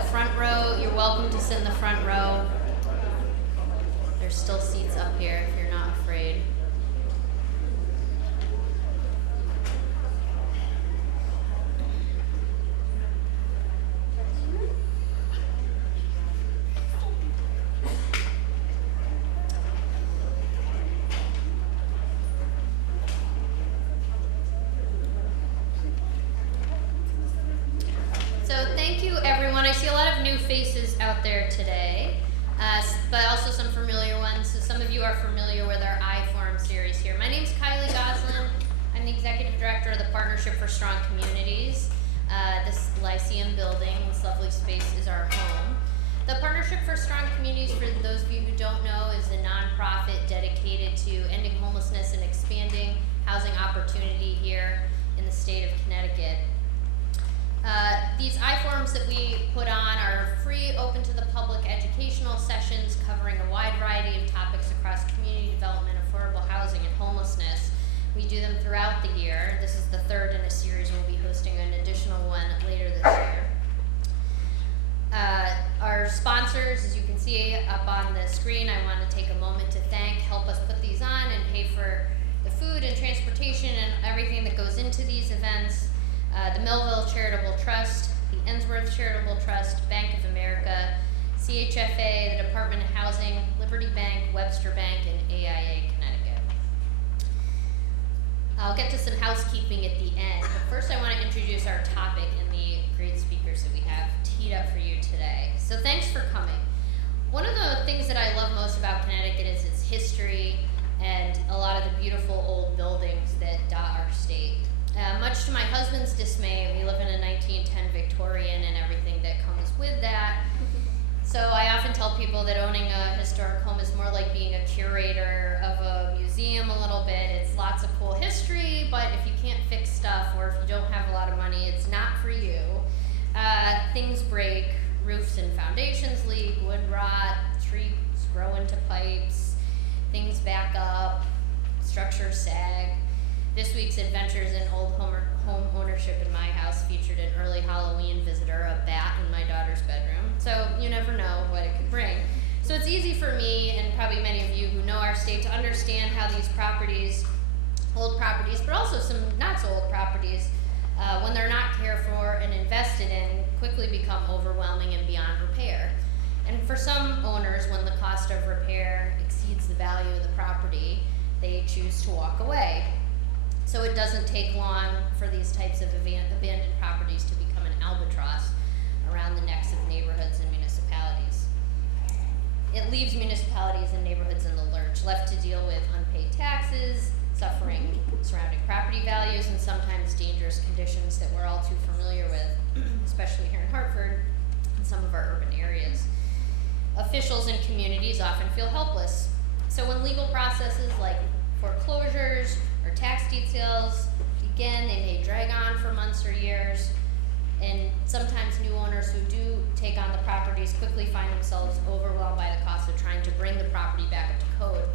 the front row, you're welcome to sit in the front row. There's still seats up here if you're not afraid. So thank you, everyone. I see a lot of new faces out there today, but also some familiar ones. So some of you are familiar with our IForum series here. My name's Kylie Goslin. I'm the Executive Director of the Partnership for Strong Communities. This Lyceum building, this lovely space, is our home. The Partnership for Strong Communities, for those of you who don't know, is a nonprofit dedicated to ending homelessness and expanding housing opportunity here in the state of Connecticut. These IForums that we put on are free, open to the public educational sessions covering a wide variety of topics across community development, affordable housing, and homelessness. We do them throughout the year. This is the third in a series. We'll be hosting an additional one later this year. Our sponsors, as you can see up on the screen, I want to take a moment to thank, help us put these on and pay for the food and transportation and everything that goes into these events. The Millville Charitable Trust, the Ensworth Charitable Trust, Bank of America, CHFA, the Department of Housing, Liberty Bank, Webster Bank, and AIA Connecticut. I'll get to some housekeeping at the end, but first I want to introduce our topic and the great speakers that we have teed up for you today. So thanks for coming. One of the things that I love most about Connecticut is its history and a lot of the beautiful old buildings that dot our state. Much to my husband's dismay, we live in a 1910 Victorian and everything that comes with that. So I often tell people that owning a historic home is more like being a curator of a museum a little bit. It's lots of cool history, but if you can't fix stuff or if you don't have a lot of money, it's not for you. Things break, roofs and foundations leak, wood rot, trees grow into pipes, things back up, structures sag. This week's adventures in old home ownership in my house featured an early Halloween visitor, a bat in my daughter's bedroom. So you never know what it could bring. So it's easy for me, and probably many of you who know our state, to understand how these properties, old properties, but also some not so old properties, when they're not cared for and invested in, quickly become overwhelming and beyond repair. And for some owners, when the cost of repair exceeds the value of the property, they choose to walk away. So it doesn't take long for these types of abandoned properties to become an albatross around the necks of neighborhoods and municipalities. It leaves municipalities and neighborhoods in the lurch, left to deal with unpaid taxes, suffering surrounding property values, and sometimes dangerous conditions that we're all too familiar with, especially here in Hartford and some of our urban areas. Officials and communities often feel helpless. So when legal processes like foreclosures or tax details begin, they may drag on for months or years, and sometimes new owners who do take on the properties quickly find themselves overwhelmed by the cost of trying to bring the property back up to code.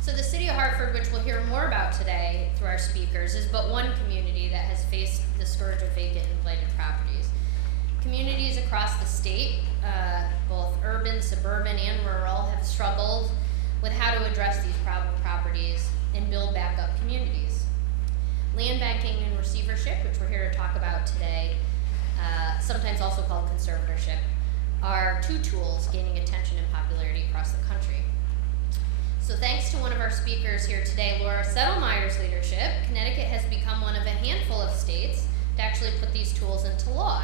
So the City of Hartford, which we'll hear more about today through our speakers, is but one community that has faced the scourge of vacant and blighted properties. Communities across the state, both urban, suburban, and rural, have struggled with how to address these problem properties and build back up communities. Land banking and receivership, which we're here to talk about today, sometimes also called conservatorship, are two tools gaining attention and popularity across the country. So thanks to one of our speakers here today, Laura Settlemyer's leadership, Connecticut has become one of a handful of states to actually put these tools into law.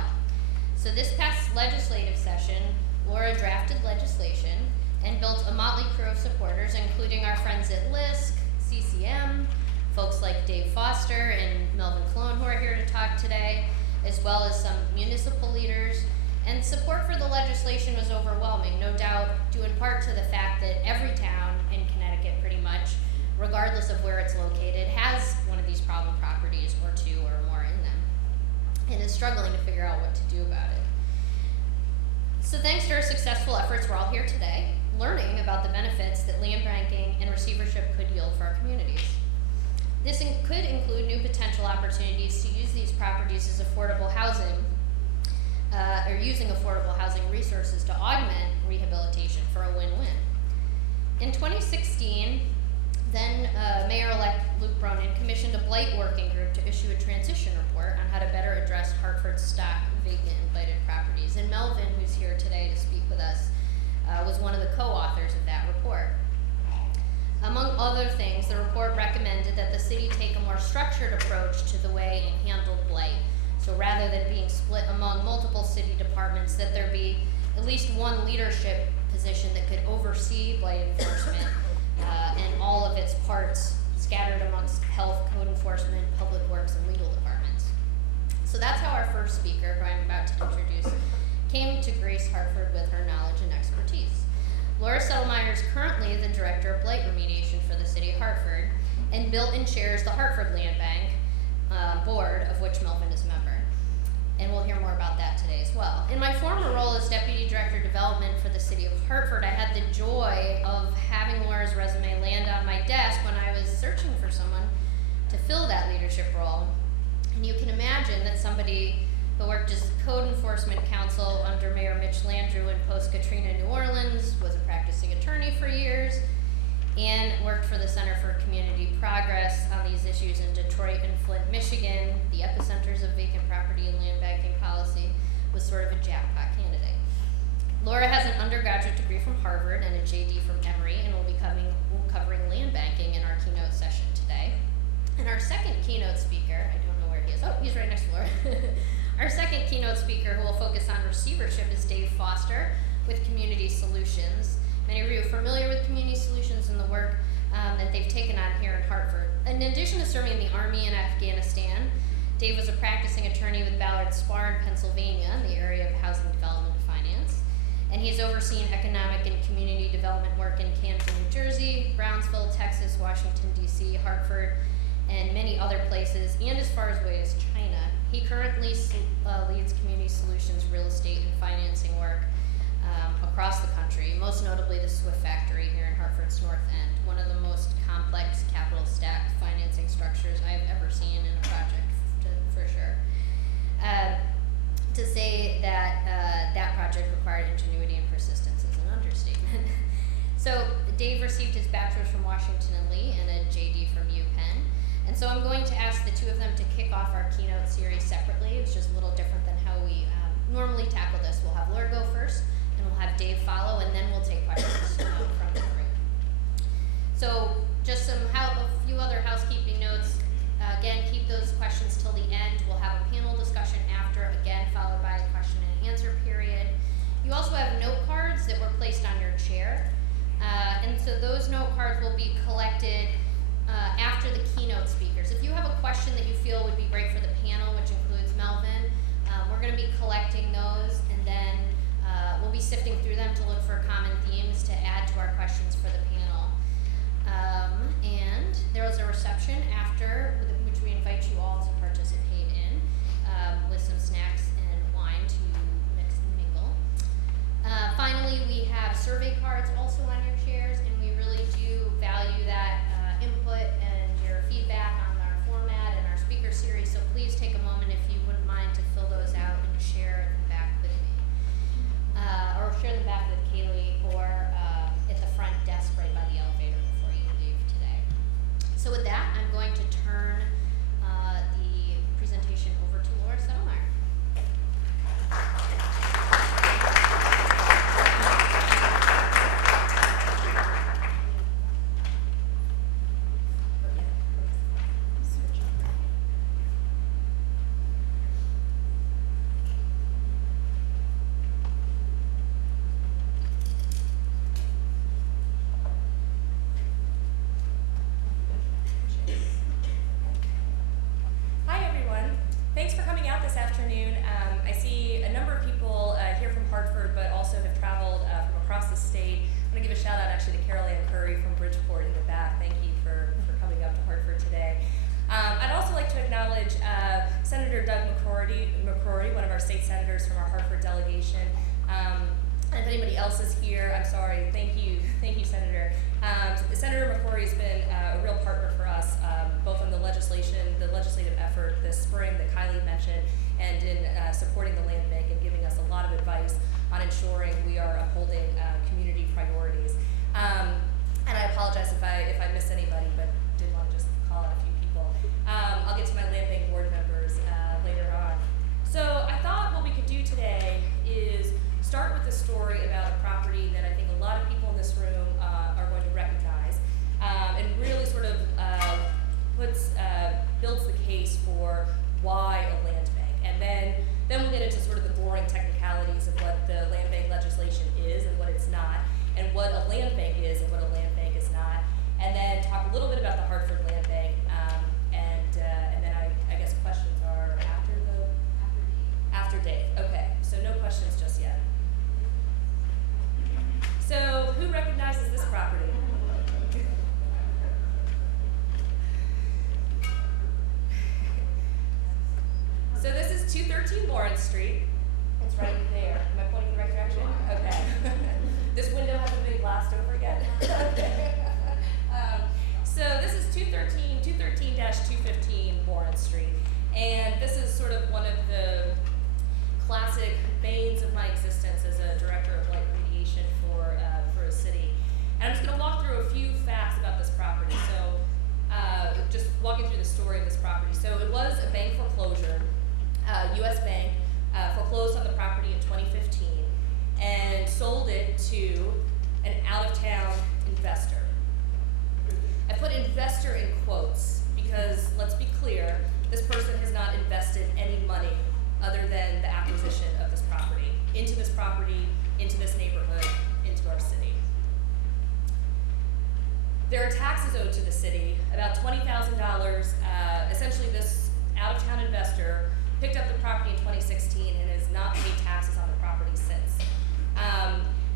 So this past legislative session, Laura drafted legislation and built a motley crew of supporters, including our friends at LISC, CCM, folks like Dave Foster and Melvin Cologne, who are here to talk today, as well as some municipal leaders. And support for the legislation was overwhelming, no doubt due in part to the fact that every town in Connecticut, pretty much, regardless of where it's located, has one of these problem properties or two or more in them, and is struggling to figure out what to do about it. So thanks to our successful efforts, we're all here today, learning about the benefits that land banking and receivership could yield for our communities. This could include new potential opportunities to use these properties as affordable housing, or using affordable housing resources to augment rehabilitation for a win-win. In 2016, then Mayor-elect Luke Bronin commissioned a Blight working group to issue a transition report on how to better address Hartford's stock of vacant and blighted properties. And Melvin, who's here today to speak with us, was one of the co-authors of that report. Among other things, the report recommended that the city take a more structured approach to the way it handled blight. So rather than being split among multiple city departments, that there be at least one leadership position that could oversee blight enforcement and all of its parts scattered amongst health, code enforcement, public works, and legal departments. So that's how our first speaker, who I'm about to introduce, came to grace Hartford with her knowledge and expertise. Laura Settlemyer is currently the Director of Blight Remediation for the City of Hartford and built and chairs the Hartford Land Bank board, of which Melvin is a member. And we'll hear more about that today as well. In my former role as Deputy Director of Development for the City of Hartford, I had the joy of having Laura's resume land on my desk when I was searching for someone to fill that leadership role. And you can imagine that somebody who worked as code enforcement counsel under Mayor Mitch Landrieu in post-Katrina New Orleans, was a practicing attorney for years, and worked for the Center for Community Progress on these issues in Detroit and Flint, Michigan, the epicenters of vacant property and land banking policy, was sort of a jackpot candidate. Laura has an undergraduate degree from Harvard and a JD from Emory, and will be covering land banking in our keynote session today. And our second keynote speaker, I don't know where he is, oh, he's right next to Laura. Our second keynote speaker, who will focus on receivership, is Dave Foster with Community Solutions. Many of you are familiar with Community Solutions and the work that they've taken on here in Hartford. In addition to serving in the Army in Afghanistan, Dave was a practicing attorney with Ballard Spahr in Pennsylvania in the area of housing development and finance. And he's overseen economic and community development work in Canton, New Jersey, Brownsville, Texas, Washington, D.C., Hartford, and many other places, and as far away as China. He currently leads Community Solutions real estate and financing work across the country, most notably the Swift Factory here in Hartford's North End, one of the most complex capital stack financing structures I've ever seen in a project, for sure. To say that that project required ingenuity and persistence is an understatement. So Dave received his bachelor's from Washington and Lee and a JD from UPenn. And so I'm going to ask the two of them to kick off our keynote series separately. It's just a little different than how we normally tackle this. We'll have Laura go first, and we'll have Dave follow, and then we'll take questions from the group. So just a few other housekeeping notes. Again, keep those questions till the end. We'll have a panel discussion after, again, followed by a question and answer period. You also have note cards that were placed on your chair. And so those note cards will be collected after the keynote speakers. If you have a question that you feel would be great for the panel, which includes Melvin, we're going to be collecting those, and then we'll be sifting through them to look for common themes to add to our questions for the panel. And there was a reception after, which we invite you all to participate in, with some snacks and wine to mix and mingle. Finally, we have survey cards also on your chairs, and we really do value that input and your feedback on our format and our speaker series, so please take a moment, if you wouldn't mind, to fill those out and share them back with me. Or share them back with Kaylee, or at the front desk right by the elevator before you leave today. So with that, I'm going to turn the presentation over to Laura Settlemyer. Thanks for coming out this afternoon. I see a number of people here from Hartford, but also have traveled from across the state. I'm going to give a shout out actually to Carol Ann Curry from Bridgeport in the back. Thank you for coming up to Hartford today. I'd also like to acknowledge Senator Doug McCrory, one of our state senators from our Hartford delegation. And if anybody else is here, I'm sorry. Thank you, Senator. Senator McCrory has been a real partner for us, both on the legislative effort this spring that Kylie mentioned, and in supporting the land bank and giving us a lot of advice on ensuring we are upholding community priorities. And I apologize if I miss anybody, but did want to just call out a few people. I'll get to my land bank board members later on. So I thought what we could do today is start with a story about a property that I think a lot of people in this room are going to recognize, and really sort of builds the case for why a land bank. And then we'll get into sort of the boring technicalities of what the land bank legislation is and what it's not, and what a land bank is and what a land bank is not, and then talk a little bit about the Hartford Land Bank, and then I guess questions are after Dave. Okay, so no questions just yet. So who recognizes this property? So this is 213 Lawrence Street. It's right there. Am I pointing in the right direction? Okay. This window hasn't been glassed over yet. So this is 213-215 Lawrence Street. And this is sort of one of the classic banes of my existence as a director of Blight Remediation for a city. And I'm just going to walk through a few facts about this property. So just walking through the story of this property. So it was a bank foreclosure, U.S. Bank, foreclosed on the property in 2015 and sold it to an out-of-town investor. I put investor in quotes because, let's be clear, this person has not invested any money other than the acquisition of this property, into this neighborhood, into our city. There are taxes owed to the city, about $20,000. Essentially, this out-of-town investor picked up the property in 2016 and has not paid taxes on the property since.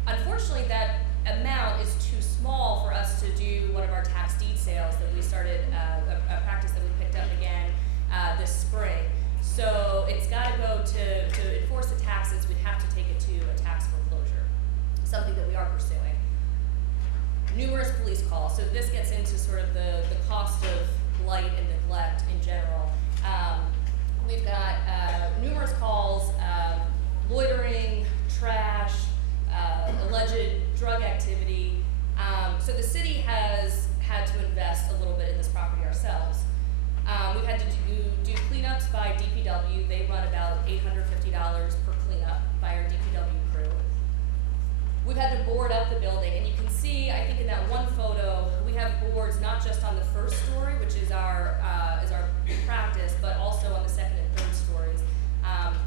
Unfortunately, that amount is too small for us to do one of our tax deed sales that we started, a practice that we picked up again this spring. So it's got to go to enforce the taxes. We'd have to take it to a tax foreclosure, something that we are pursuing. Numerous police calls. So this gets into sort of the cost of blight and neglect in general. We've got numerous calls, loitering, trash, alleged drug activity. So the city has had to invest a little bit in this property ourselves. We've had to do cleanups by DPW. They run about $850 per cleanup by our DPW crew. We've had to board up the building, and you can see, I think in that one photo, we have boards not just on the first story, which is our practice, but also on the second and third stories.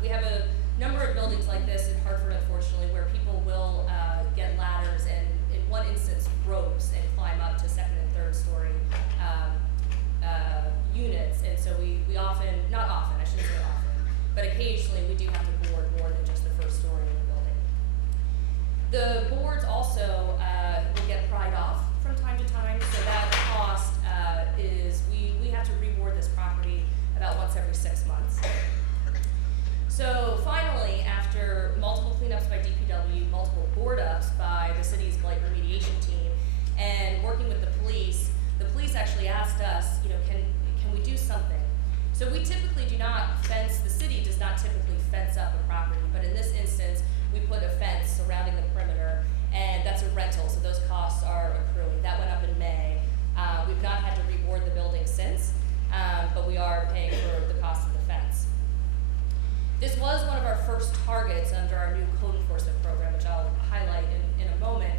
We have a number of buildings like this in Hartford, unfortunately, where people will get ladders and, in one instance, ropes and climb up to second and third story units. And so we often, not often, I shouldn't say often, but occasionally we do have to board more than just the first story of the building. The boards also will get pried off from time to time, so that cost is, we have to reboard this property about once every 6 months. So finally, after multiple cleanups by DPW, multiple board ups by the city's blight remediation team, and working with the police actually asked us, can we do something? So we typically do not fence, the city does not typically fence up a property, but in this instance, we put a fence surrounding the perimeter, and that's a rental, so those costs are accruing. That went up in May. We've not had to reboard the building since, but we are paying for the cost of the fence. This was one of our first targets under our new code enforcement program, which I'll highlight in a moment.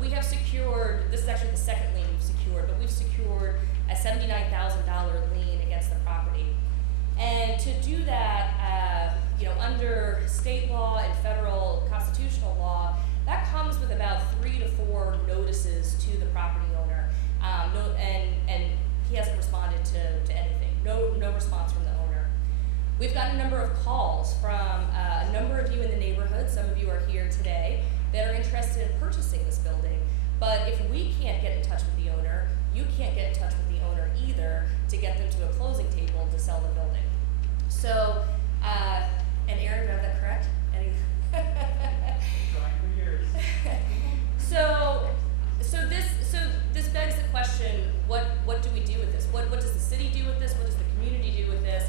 We have secured, this is actually the second lien we've secured, but we've secured a $79,000 lien against the property. And to do that, under state law and federal constitutional law, that comes with about 3 to 4 notices to the property owner. And he hasn't responded to anything. No response from the owner. We've gotten a number of calls from a number of you in the neighborhood. Some of you are here today that are interested in purchasing this building. But if we can't get in touch with the owner, you can't get in touch with the owner either to get them to a closing table to sell the building. So, and Aaron, do I have that correct? Trying for years. So this begs the question: what do we do with this? What does the city do with this? What does the community do with this?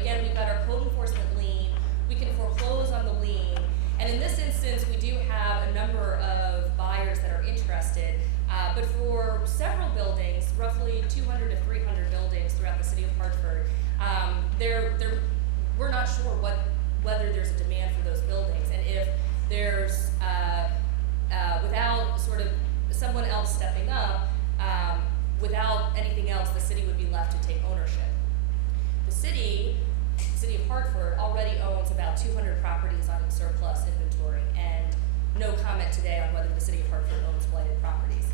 Again, we've got our code enforcement lien we're not sure whether there's a demand for those buildings, and if there's, without sort of someone else stepping up, without anything else, the city would be left to take ownership. The city of Hartford already owns about 200 properties on its surplus inventory, and no comment today on whether the city of Hartford owns blighted properties.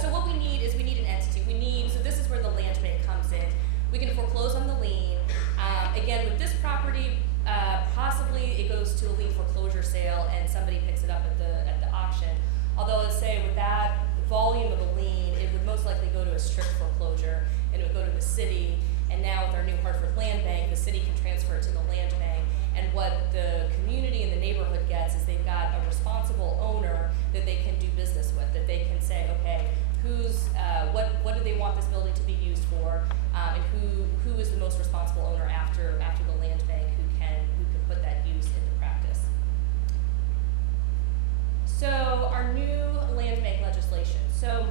So what we need is we need an entity. So this is where the land bank comes in. We can foreclose on the lien. Again, with this property, possibly it goes to a lien foreclosure sale and somebody picks it up at the auction. Although let's say with that volume of a lien, it would most likely go to a strict foreclosure and it would go to the city. And now with our new Hartford Land Bank, the city can transfer it to the land bank. And what the community and the neighborhood gets is they've got a responsible owner that they can do business with, that they can say, okay, what do they want this building to be used for, and who is the most responsible owner after the land bank who can put that use into practice. So our new land bank legislation. So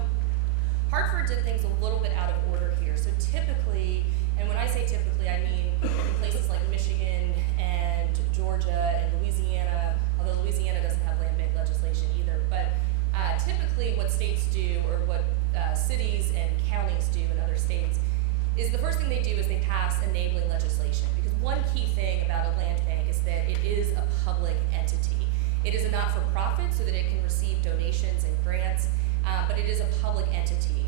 Hartford did things a little bit out of order here. So typically, and when I say typically, I mean in places like Michigan and Georgia and Louisiana, although Louisiana doesn't have land bank legislation either, but typically what states do, or what cities and counties do in other states, is the first thing they do is they pass enabling legislation. Because one key thing about a land bank is that it is a public entity. It is a not-for-profit so that it can receive donations and grants, but it is a public entity.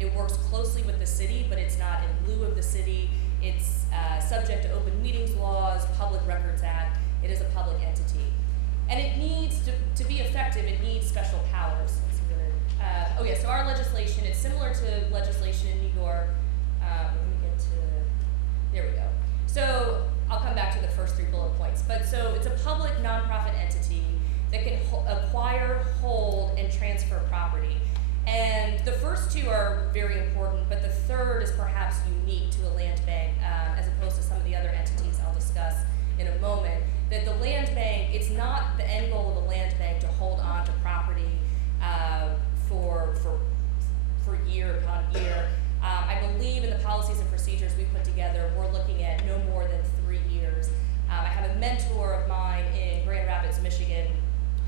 It works closely with the city, but it's not in lieu of the city. It's subject to open meetings laws, Public Records Act. It is a public entity. And it needs, to be effective, it needs special powers. So our legislation, it's similar to legislation in New York. There we go. So I'll come back to the first 3 bullet points. But so it's a public nonprofit entity that can acquire, hold, and transfer property. And the first 2 are very important, but the third is perhaps unique to a land bank, as opposed to some of the other entities I'll discuss in a moment. That the land bank, it's not the end goal of the land bank to hold on to property for year upon year. I believe in the policies and procedures we put together, we're looking at no more than 3 years. I have a mentor of mine in Grand Rapids, Michigan,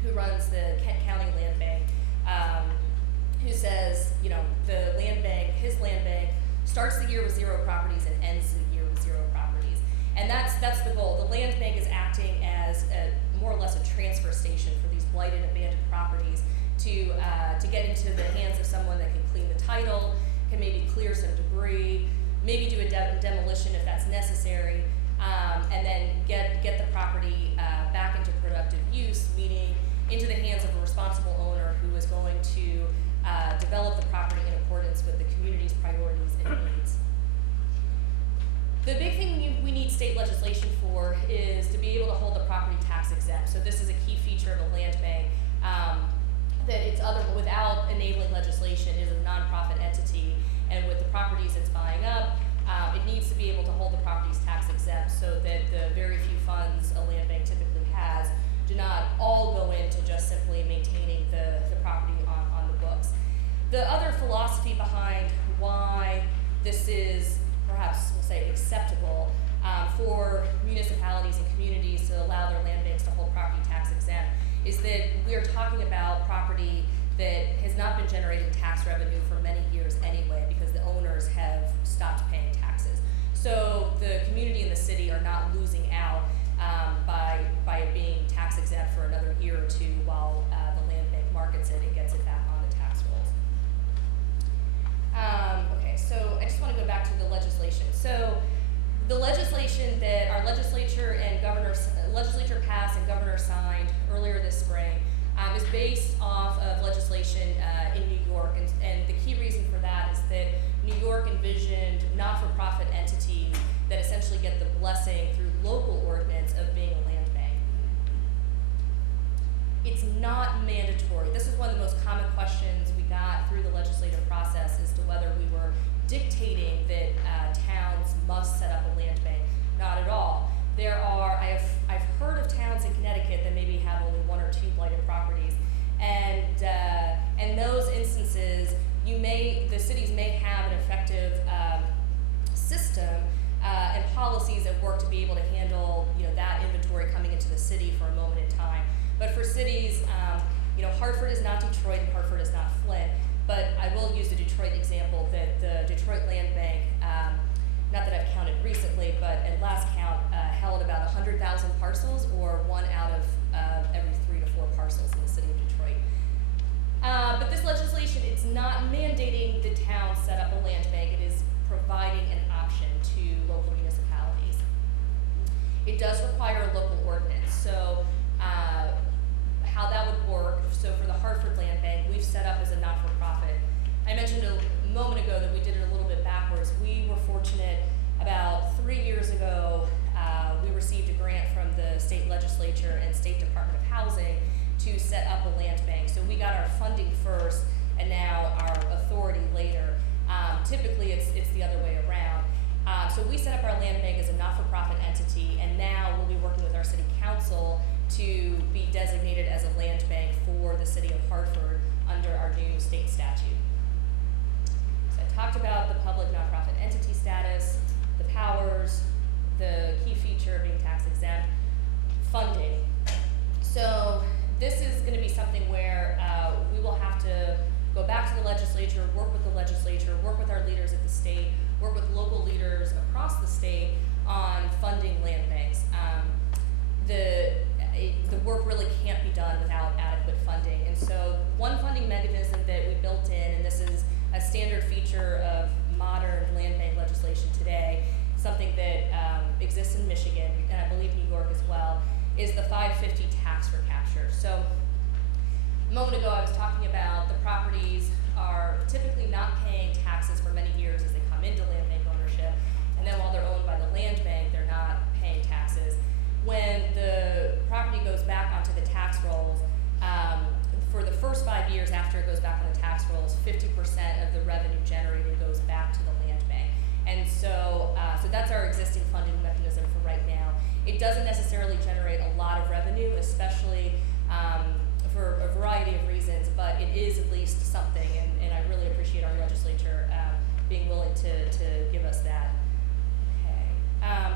who runs the Kent County Land Bank, who says, the land bank, his land bank, starts the year with 0 properties and ends the year with 0 properties. And that's the goal. The land bank is acting as more or less a transfer station for these blighted, abandoned properties to get into the hands of someone that can clean the title, can maybe clear some debris, maybe do a demolition if that's necessary, and then get the property back into productive use, meaning into the hands of a responsible owner who is going to develop the property in accordance with the community's priorities and needs. The big thing we need state legislation for is to be able to hold the property tax exempt. So this is a key feature of a land bank, that it's without enabling legislation, it is a nonprofit entity, and with the properties it's buying up, it needs to be able to hold the properties tax exempt so that the very few funds a land bank typically has do not all go into just simply maintaining the property on the books. The other philosophy behind why this is perhaps, we'll say, acceptable for municipalities and communities to allow their land banks to hold property tax exempt is that we are talking about property that has not been generating tax revenue for many years anyway, because the owners have stopped paying taxes. So the community and the city are not losing out by it being tax exempt for another year or 2 while the land bank markets it and gets it back on the tax rolls. Okay, so I just want to go back to the legislation. So the legislation that our legislature passed and governor signed earlier this spring is based off of legislation in New York, and the key reason for that is that New York envisioned not-for-profit entities that essentially get the blessing through local ordinance of being a land bank. It's not mandatory. This is one of the most common questions we got through the legislative process as to whether we were dictating that towns must set up a land bank. Not at all. I've heard of towns in Connecticut that maybe have only 1 or 2 blighted properties, and those instances, the cities may have an effective city for a moment in time. But for cities, you know, Hartford is not Detroit, and Hartford is not Flint, but I will use the Detroit example that the Detroit Land Bank, not that I've counted recently, but at last count, held about 100,000 parcels, or 1 out of every 3 to 4 parcels in the city of Detroit. But this legislation, it's not mandating the town set up a land bank. It is providing an option to local municipalities. It does require a local ordinance. So how that would work, so for the Hartford Land Bank, we've set up as a not-for-profit. I mentioned a moment ago that we did it a little bit backwards. We were fortunate about 3 years ago, we received a grant from the state legislature and State Department of Housing to set up a land bank. So we got our funding first and now our authority later. Typically it's the other way around. So we set up our land bank as a not-for-profit entity, and now we'll be working with our city council to be designated as a land bank for the city of Hartford under our new state statute. So I talked about the public nonprofit entity status, the powers, the key feature being tax exempt, funding. So this is going to be something where we will have to go back to the legislature, work with the legislature, work with our leaders at the state, work with local leaders across the state on funding land banks. The work really can't be done without adequate funding. And so one funding mechanism that we built in, and this is a standard feature of modern land bank legislation today, something that exists in Michigan, and I believe New York as well, is the 550 tax recapture. So a moment ago I was talking about the properties are typically not paying taxes for many years as they come into land bank ownership, and then while they're owned by the land bank, they're not paying taxes. When the property goes back onto the tax rolls, for the first 5 years after it goes back on the tax rolls, 50% of the revenue generated goes back to the land bank. And so that's our existing funding mechanism for right now. It doesn't necessarily generate a lot of revenue, especially for a variety of reasons, but it is at least something, and I really appreciate our legislature being willing to give us that. Okay.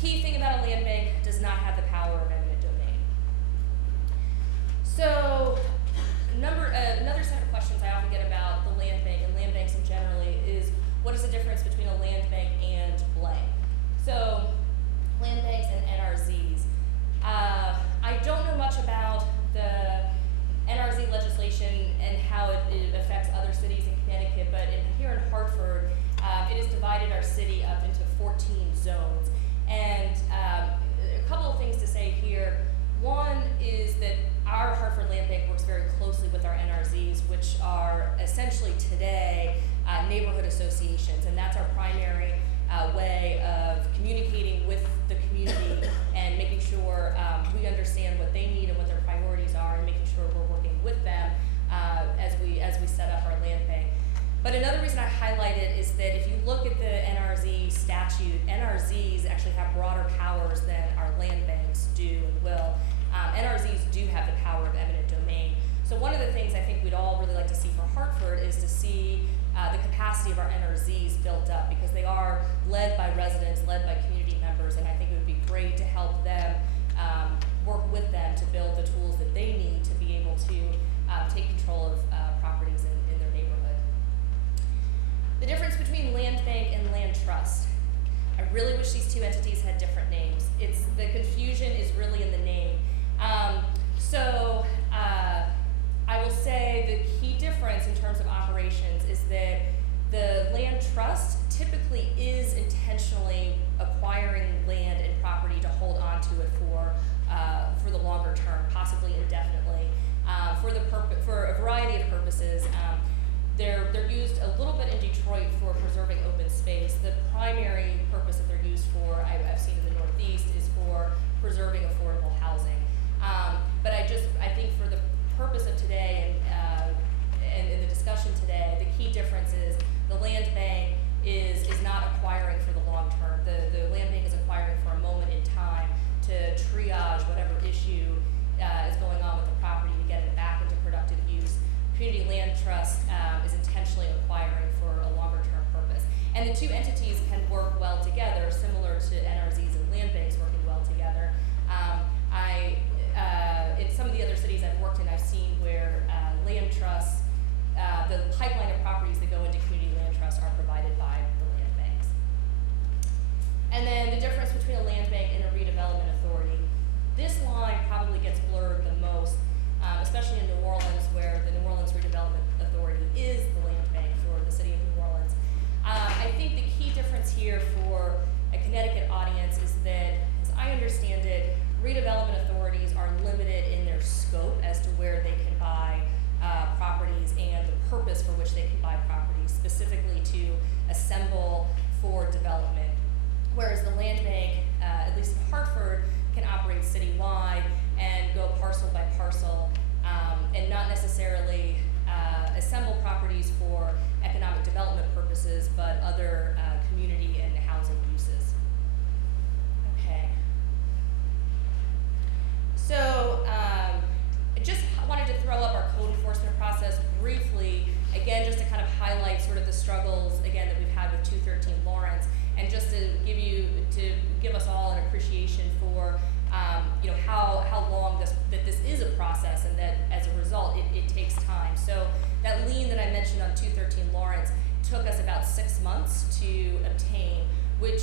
Key thing about a land bank, does not have the power of eminent domain. So another set of questions I often get about the land bank and land banks in generally is, what is the difference between a land bank and Blight? So land banks and NRZs. I don't know much about the NRZ legislation and how it affects other cities in Connecticut, but here in Hartford, it has divided our city up into 14 zones. And a couple of things to say here. One is that our Hartford Land Bank works very closely with our NRZs, which are essentially today neighborhood associations, and that's our primary way of communicating with the community and making sure we understand what they need and what their priorities are, and making sure we're working with them as we set up our land bank. But another reason I highlight it is that if you look at the NRZ statute, NRZs actually have broader powers than our land banks do and will. NRZs do have the power of eminent domain. So one of the things I think we'd all really like to see for Hartford is to see the capacity of our NRZs built up, because they are led by residents, led by community members, and I think it would be great to help them work with them to build the tools that they need to be able to take control of properties in their neighborhood. The difference between land bank and land trust. I really wish these two entities had different names. The confusion is really in the name. I will say the key difference in terms of operations is that the land trust typically is intentionally acquiring land and property to hold on to it for the longer term, possibly indefinitely, for a variety of purposes. They're used a little bit in Detroit for preserving open space. The primary purpose that they're used for, I've seen in the Northeast, is for preserving affordable housing. But I think for the purpose of today and in the discussion today, the key difference is the land bank is not acquiring for the long term. The land bank is acquiring for a moment in time to triage whatever issue is going on with the property to get it back into productive use. Community Land Trust is intentionally acquiring for a longer term purpose. And the two entities can work well together, similar to NRZs and land banks working well together. In some of the other cities I've worked in, I've seen where land trusts, the pipeline of properties that go into community land trusts are provided by the land banks. And then the difference between a land bank and a redevelopment authority. This line probably gets blurred the most, especially in New Orleans, where the New Orleans Redevelopment Authority is the land bank for the city of New Orleans. I think the key difference here for a Connecticut audience is that, as I understand it, redevelopment authorities are limited in their scope as to where they can buy properties and the purpose for which they can buy properties, specifically to assemble for development. Whereas the land bank, at least in Hartford, can operate citywide and go parcel by parcel, and not necessarily assemble properties for economic development purposes, but other community and housing uses. Okay. So, I just wanted to throw up our code enforcement process briefly, again, just to kind of highlight sort of the struggles, again, that we've had with 213 Lawrence, and just to give us all an appreciation for, you know, how long this is a process, and that as a result, it takes time. So that lien that I mentioned on 213 Lawrence took us about 6 months to obtain, which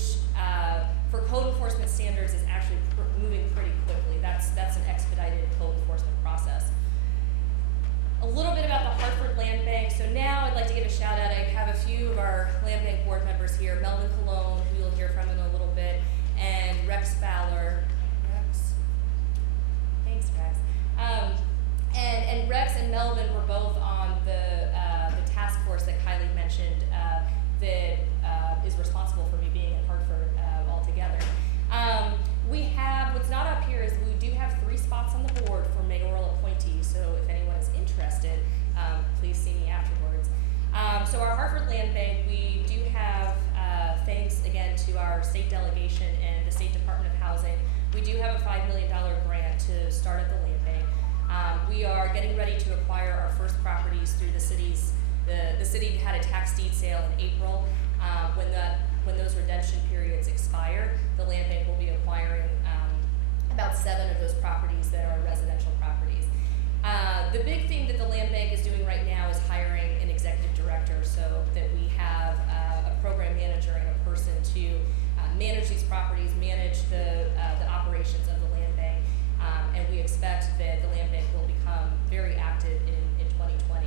for code enforcement standards is actually moving pretty quickly. That's an expedited code enforcement process. A little bit about the Hartford Land Bank. So now I'd like to give a shout out. I have a few of our Land Bank board members here, Melvin Colon, who you'll hear from in a little bit, and Rex Fowler. Thanks, Rex. And Rex and Melvin were both on the task force that Kylie mentioned that is responsible for me being in Hartford altogether. We have, what's not up here is we do have 3 spots on the board for mayoral appointees, so if anyone is interested, please see me afterwards. So our Hartford Land Bank, we do have, thanks again to our state delegation and the State Department of Housing, we do have a $5 million grant to start at the land bank. We are getting ready to acquire our first properties through the city's, the city had a tax deed sale in April. When those redemption periods expire, the land bank will be acquiring about 7 of those properties that are residential properties. The big thing that the land bank is doing right now is hiring an executive director, so that we have a program manager and a person to manage these properties, manage the operations of the land bank, and we expect that the land bank will become very active in 2020.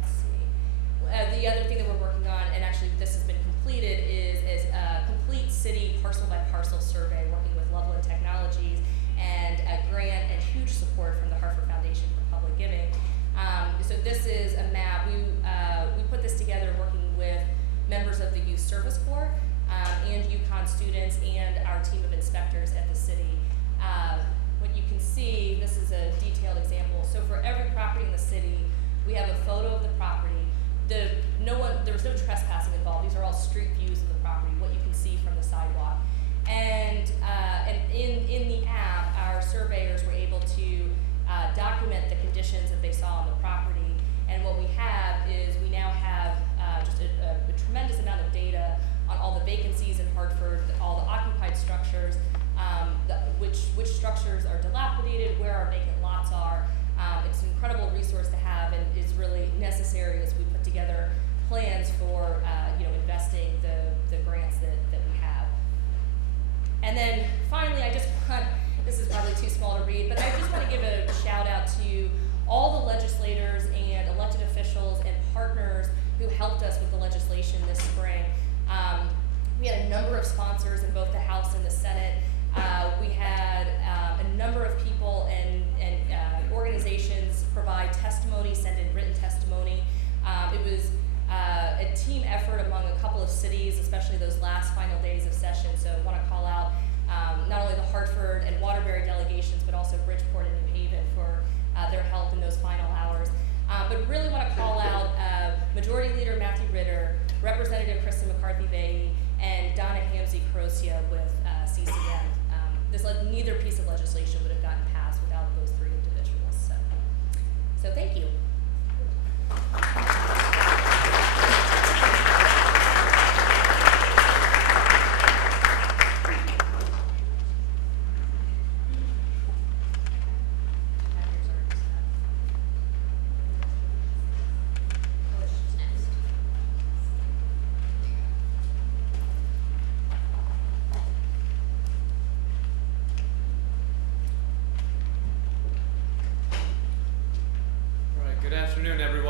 Let's see. The other thing that we're working on, and actually this has been completed, is a complete city parcel by parcel survey, working with Loveland Technologies, and a grant and huge support from the Hartford Foundation for Public Giving. So this is a map. We put this together working with members of the Youth Service Corps and UConn students and our team of inspectors at the city. What you can see, this is a detailed example. So for every property in the city, we have a photo of the property. There was no trespassing involved. These are all street views of the property, what you can see from the sidewalk. And in the app, our surveyors were able to document the conditions that they saw on the property. And what we have is we now have just a tremendous amount of data on all the vacancies in Hartford, all the occupied structures, which structures are dilapidated, where our vacant lots are. It's an incredible resource to have, and is really necessary as we put together plans for investing the grants that we have. And then finally, this is probably too small to read, but I just want to give a shout out to all the legislators and elected officials and partners who helped us with the legislation this spring. We had a number of sponsors in both the House and the Senate. We had a number of people and organizations provide testimony, send in written testimony. It was a team effort among a couple of cities, especially those last final days of session. So I want to call out not only the Hartford and Waterbury delegations, but also Bridgeport and New Haven for their help in those final hours. But really want to call out Majority Leader Matthew Ritter, Representative Kristen McCarthy-Vahey, and Donna Hamzy-Crocia with CCM. Neither piece of legislation would have gotten passed without those 3 individuals. So thank you.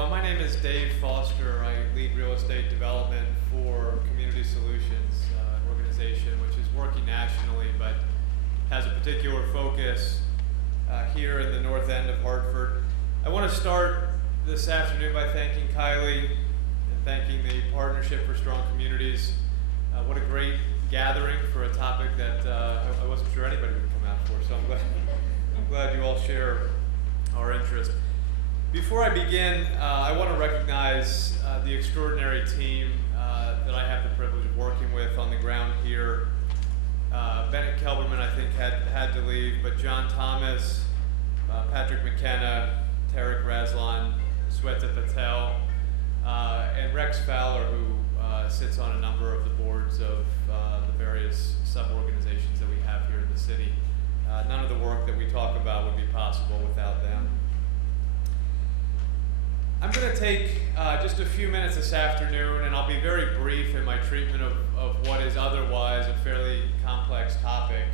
everyone. My name is Dave Foster. I lead real estate development for Community Solutions, an organization which is working nationally but has a particular focus here in the north end of Hartford. I want to start this afternoon by thanking Kylie and thanking the Partnership for Strong Communities. What a great gathering for a topic that I wasn't sure anybody would come out for, so I'm glad you all share our interest. Before I begin, I want to recognize the extraordinary team that I have the privilege of working with on the ground here. Bennett Kelberman, I think, had to leave, but John Thomas, Patrick McKenna, Tarek Razlan, Sweta Patel, and Rex Fowler, who sits on a number of the boards of the various sub-organizations that we have here in the city. None of the work that we talk about would be possible without them. I'm going to take just a few minutes this afternoon, and I'll be very brief in my treatment of what is otherwise a fairly complex topic,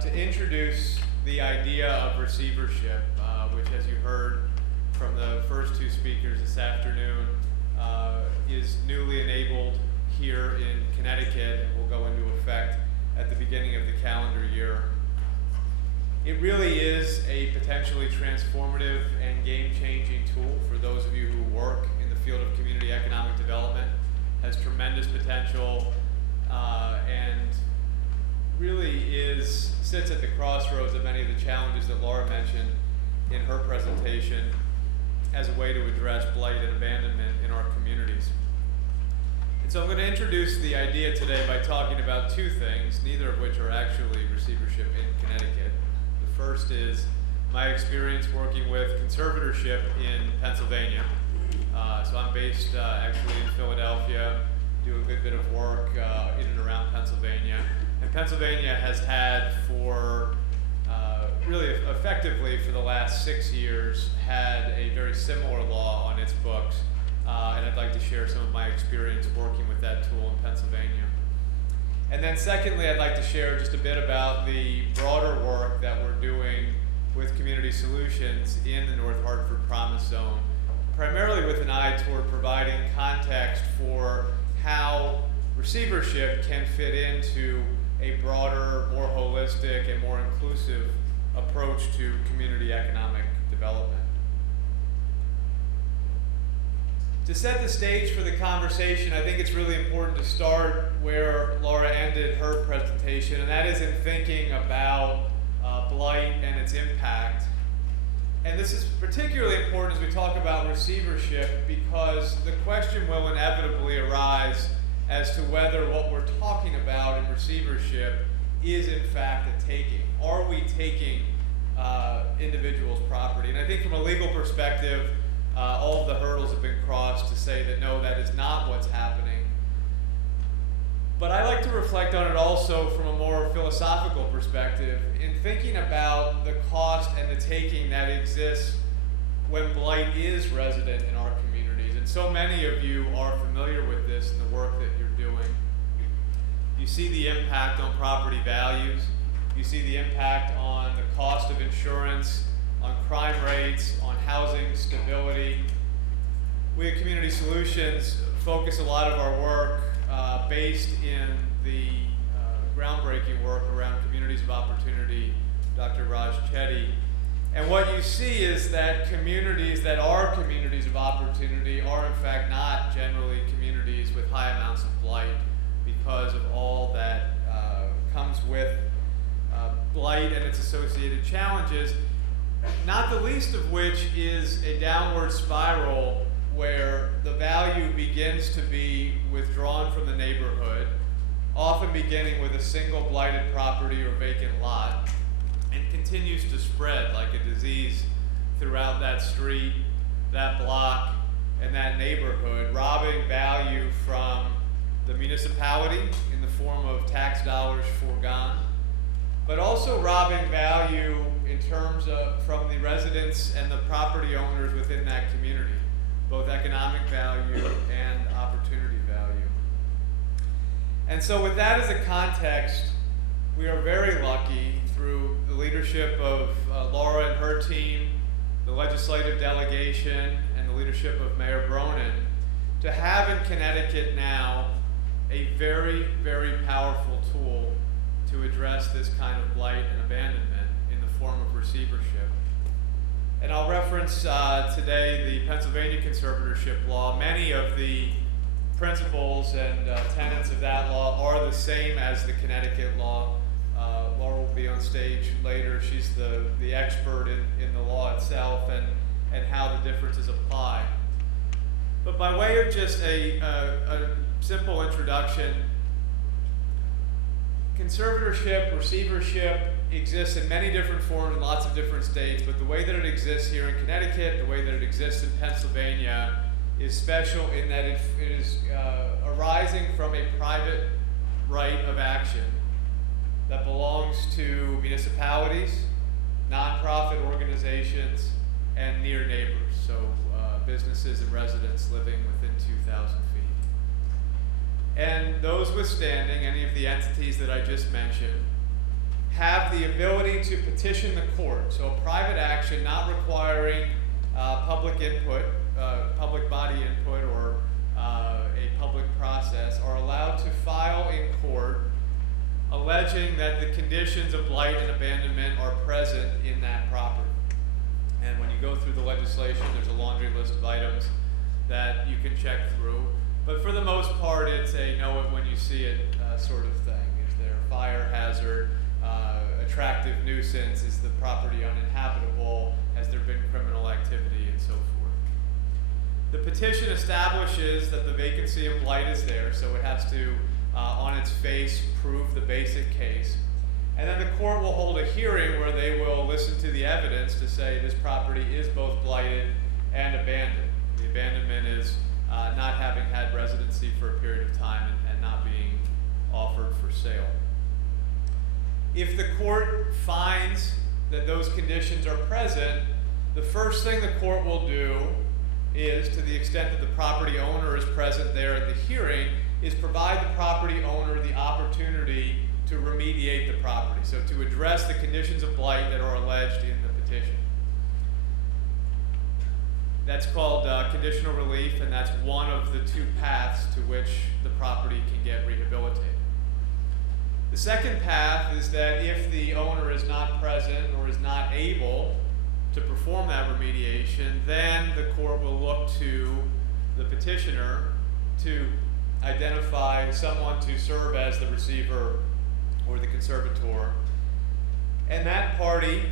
to introduce the idea of receivership, which, as you heard from the first two speakers this afternoon, is newly enabled here in Connecticut and will go into effect at the beginning of the calendar year. It really is a potentially transformative and game-changing tool for those of you who work in the field of community economic development. Has tremendous potential and really sits at the crossroads of many of the challenges that Laura mentioned in her presentation as a way to address blight and abandonment in our communities. And so I'm going to introduce the idea today by talking about two things, neither of which are actually receivership in Connecticut. The first is my experience working with conservatorship in Pennsylvania. So I'm based actually in Philadelphia, do a good bit of work in and around Pennsylvania. And Pennsylvania has had for really effectively for the last 6 years had a very similar law on its books. And I'd like to share some of my experience working with that tool in Pennsylvania. And then secondly, I'd like to share just a bit about the broader work that we're doing with Community Solutions in the North Hartford Promise Zone, primarily with an eye toward providing context for how receivership can fit into a broader, more holistic, and more inclusive approach to community economic development. To set the stage for the conversation, I think it's really important to start where Laura ended her presentation, and that is in thinking about blight and its impact. And this is particularly important as we talk about receivership because the question will inevitably arise as to whether what we're talking about in receivership is in fact a taking. Are we taking individuals' property? And I think from a legal perspective, all of the hurdles have been crossed to say that no, that is not what's happening. But I like to reflect on it also from a more philosophical perspective in thinking about the cost and the taking that exists when blight is resident in our communities. And so many of you are familiar with this in the work that you're doing. You see the impact on property values. You see the impact on the cost of insurance, on crime rates, on housing stability. We at Community Solutions focus a lot of our work based in the groundbreaking work around communities of opportunity, Dr. Raj Chetty. And what you see is that communities that are communities of opportunity are in fact not generally communities with high amounts of blight because of all that comes with blight and its associated challenges, not the least of which is a downward spiral where the value begins to be withdrawn from the neighborhood, often beginning with a single blighted property or vacant lot, and continues to spread like a disease throughout that street, that block, and that neighborhood, robbing value from the municipality in the form of tax dollars foregone, but also robbing value in terms of from the residents and the property owners within that community, both economic value and opportunity value. And so with that as a context, we are very lucky through the leadership of Laura and her team, the legislative delegation, and the leadership of Mayor Bronin to have in Connecticut now a very, very powerful tool to address this kind of blight and abandonment in the form of receivership. And I'll reference today the Pennsylvania Conservatorship Law. Many of the principles and tenets of that law are the same as the Connecticut law. Laura will be on stage later. She's the expert in the law itself and how the differences apply. But by way of just a simple introduction, conservatorship, receivership exists in many different forms in lots of different states, but the way that it exists here in Connecticut, the way that it exists in Pennsylvania, is special in that it is arising from a private right of action that belongs to municipalities, nonprofit organizations, and near neighbors, so businesses and residents living within 2,000 feet. And those withstanding, any of the entities that I just mentioned, have the ability to petition the court. So a private action not requiring public input, public body input, or a public process are allowed to file in court alleging that the conditions of blight and abandonment are present in that property. And when you go through the legislation, there's a laundry list of items that you can check through. But for the most part, it's a know it when you see it sort of thing. Is there a fire hazard, attractive nuisance, is the property uninhabitable, has there been criminal activity, and so forth. The petition establishes that the vacancy and blight is there, so it has to, on its face, prove the basic case. And then the court will hold a hearing where they will listen to the evidence to say this property is both blighted and abandoned. The abandonment is not having had residency for a period of time and not being offered for sale. If the court finds that those conditions are present, the first thing the court will do is, to the extent that the property owner is present there at the hearing, is provide the property owner the opportunity to remediate the property, so to address the conditions of blight that are alleged in the petition. That's called conditional relief, and that's one of the two paths to which the property can get rehabilitated. The second path is that if the owner is not present or is not able to perform that remediation, then the court will look to the petitioner to identify someone to serve as the receiver or the conservator, and that party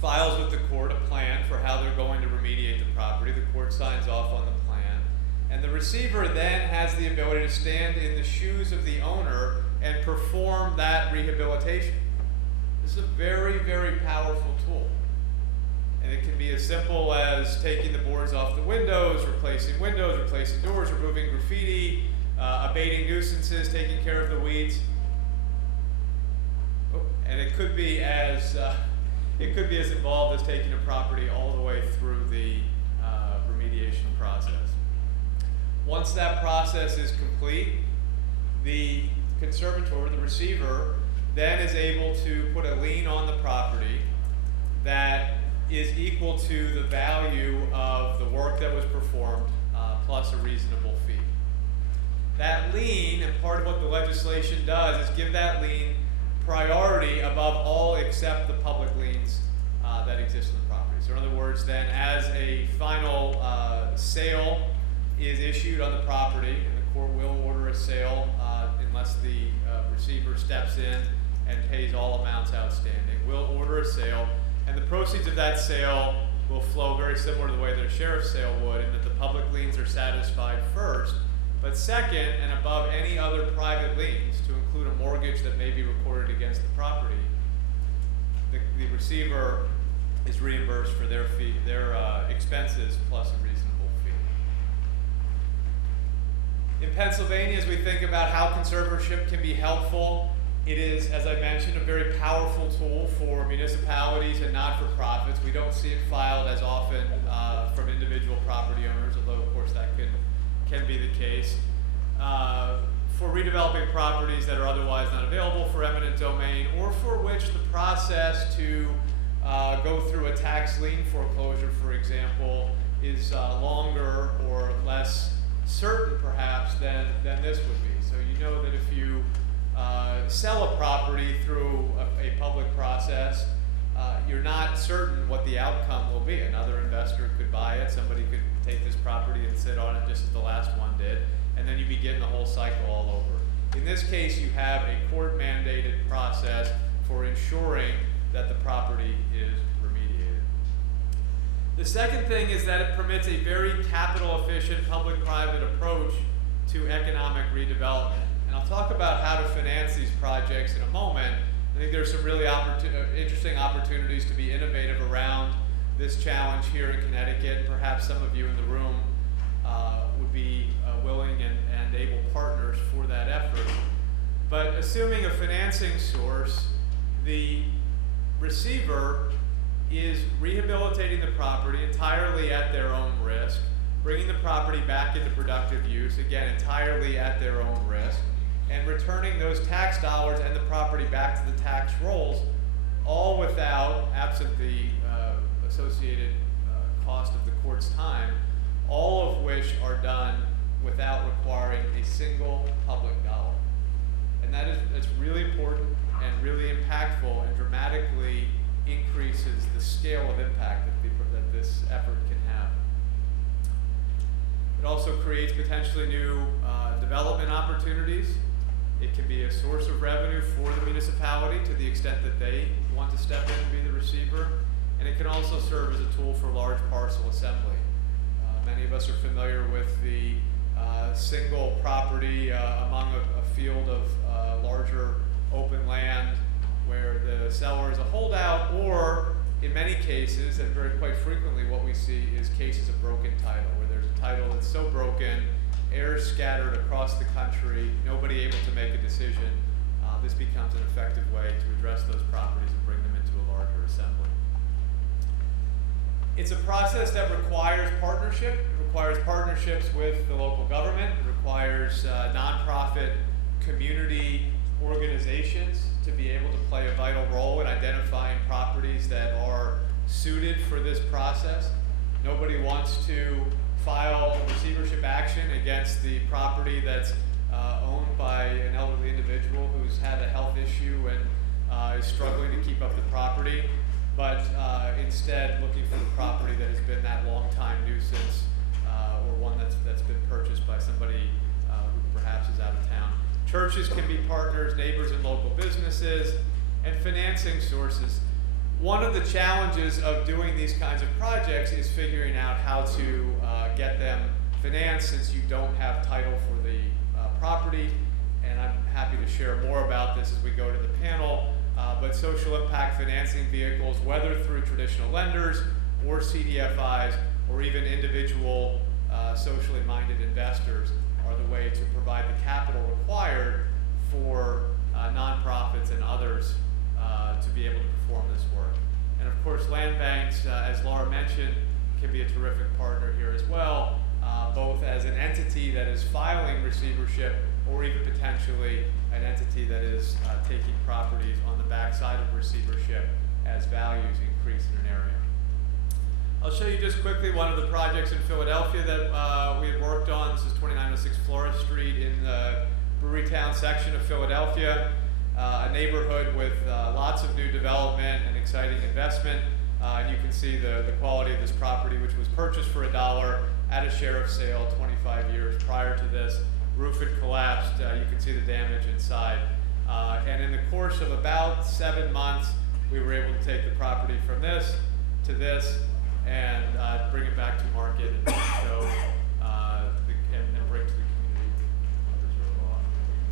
files with the court a plan for how they're going to remediate the property. The court signs off on the plan, and the receiver then has the ability to stand in the shoes of the owner and perform that rehabilitation. This is a very, very powerful tool, and it can be as simple as taking the boards off the windows, replacing doors, removing graffiti, abating nuisances, taking care of the weeds. And it could be as involved as taking a property all the way through the remediation process. Once that process is complete, the conservator, the receiver, then is able to put a lien on the property that is equal to the value of the work that was performed plus a reasonable fee. That lien, and part of what the legislation does, is give that lien priority above all except the public liens that exist in the property. So in other words, then, as a final sale is issued on the property, and the court will order a sale unless the receiver steps in and pays all amounts outstanding, will order a sale, and the proceeds of that sale will flow very similar to the way that a sheriff's sale would, in that the public liens are satisfied first, but second, and above any other private liens, to include a mortgage that may be recorded against the property, the receiver is reimbursed for their fee, their expenses plus a reasonable fee. In Pennsylvania, as we think about how conservatorship can be helpful, it is, as I mentioned, a very powerful tool for municipalities and not-for-profits. We don't see it filed as often from individual property owners, although of course that can be the case. For redeveloping properties that are otherwise not available for eminent domain, or for which the process to go through a tax lien foreclosure, for example, is longer or less certain perhaps than this would be. So you know that if you sell a property through a public process, you're not certain what the outcome will be. Another investor could buy it, somebody could take this property and sit on it just as the last one did, and then you begin the whole cycle all over. In this case, you have a court-mandated process for ensuring that the property is remediated. The second thing is that it permits a very capital-efficient public-private approach to economic redevelopment. And I'll talk about how to finance these projects in a moment. I think there's some really interesting opportunities to be innovative around this challenge here in Connecticut. Perhaps some of you in the room would be willing and able partners for that effort. But assuming a financing source, the receiver is rehabilitating the property entirely at their own risk, bringing the property back into productive use, again, entirely at their own risk, and returning those tax dollars and the property back to the tax rolls, all without, absent the associated cost of the court's time, all of which are done without requiring a single public dollar. And that's really important and really impactful and dramatically increases the scale of impact that this effort can have. It also creates potentially new development opportunities. It can be a source of revenue for the municipality to the extent that they want to step in and be the receiver. And it can also serve as a tool for large parcel assembly. Many of us are familiar with the single property among a field of larger open land where the seller is a holdout, or in many cases, and very quite frequently what we see is cases of broken title, where there's a title that's so broken, heirs scattered across the country, nobody able to make a decision. This becomes an effective way to address those properties and bring them into a larger assembly. It's a process that requires partnership. It requires partnerships with the local government. It requires nonprofit community organizations to be able to play a vital role in identifying properties that are suited for this process. Nobody wants to file a receivership action against the property that's owned by an elderly individual who's had a health issue and is struggling to keep up the property, but instead looking for the property that has been that long-time nuisance or one that's been purchased by somebody who perhaps is out of town. Churches can be partners, neighbors and local businesses, and financing sources. One of the challenges of doing these kinds of projects is figuring out how to get them financed, since you don't have title for the property, and I'm happy to share more about this as we go to the panel. But social impact financing vehicles, whether through traditional lenders or CDFIs or even individual socially minded investors, are the way to provide the capital required for nonprofits and others to be able to perform this work. And of course, land banks, as Laura mentioned, can be a terrific partner here as well, both as an entity that is filing receivership or even potentially an entity that is taking properties on the backside of receivership as values increase in an area. I'll show you just quickly one of the projects in Philadelphia that we have worked on. This is 2906 Flora Street in the Brewerytown section of Philadelphia, a neighborhood with lots of new development and exciting investment. And you can see the quality of this property, which was purchased for $1 at a sheriff's sale 25 years prior to this. Roof had collapsed. You can see the damage inside. And in the course of about 7 months, we were able to take the property from this to this and bring it back to market and show and bring to the community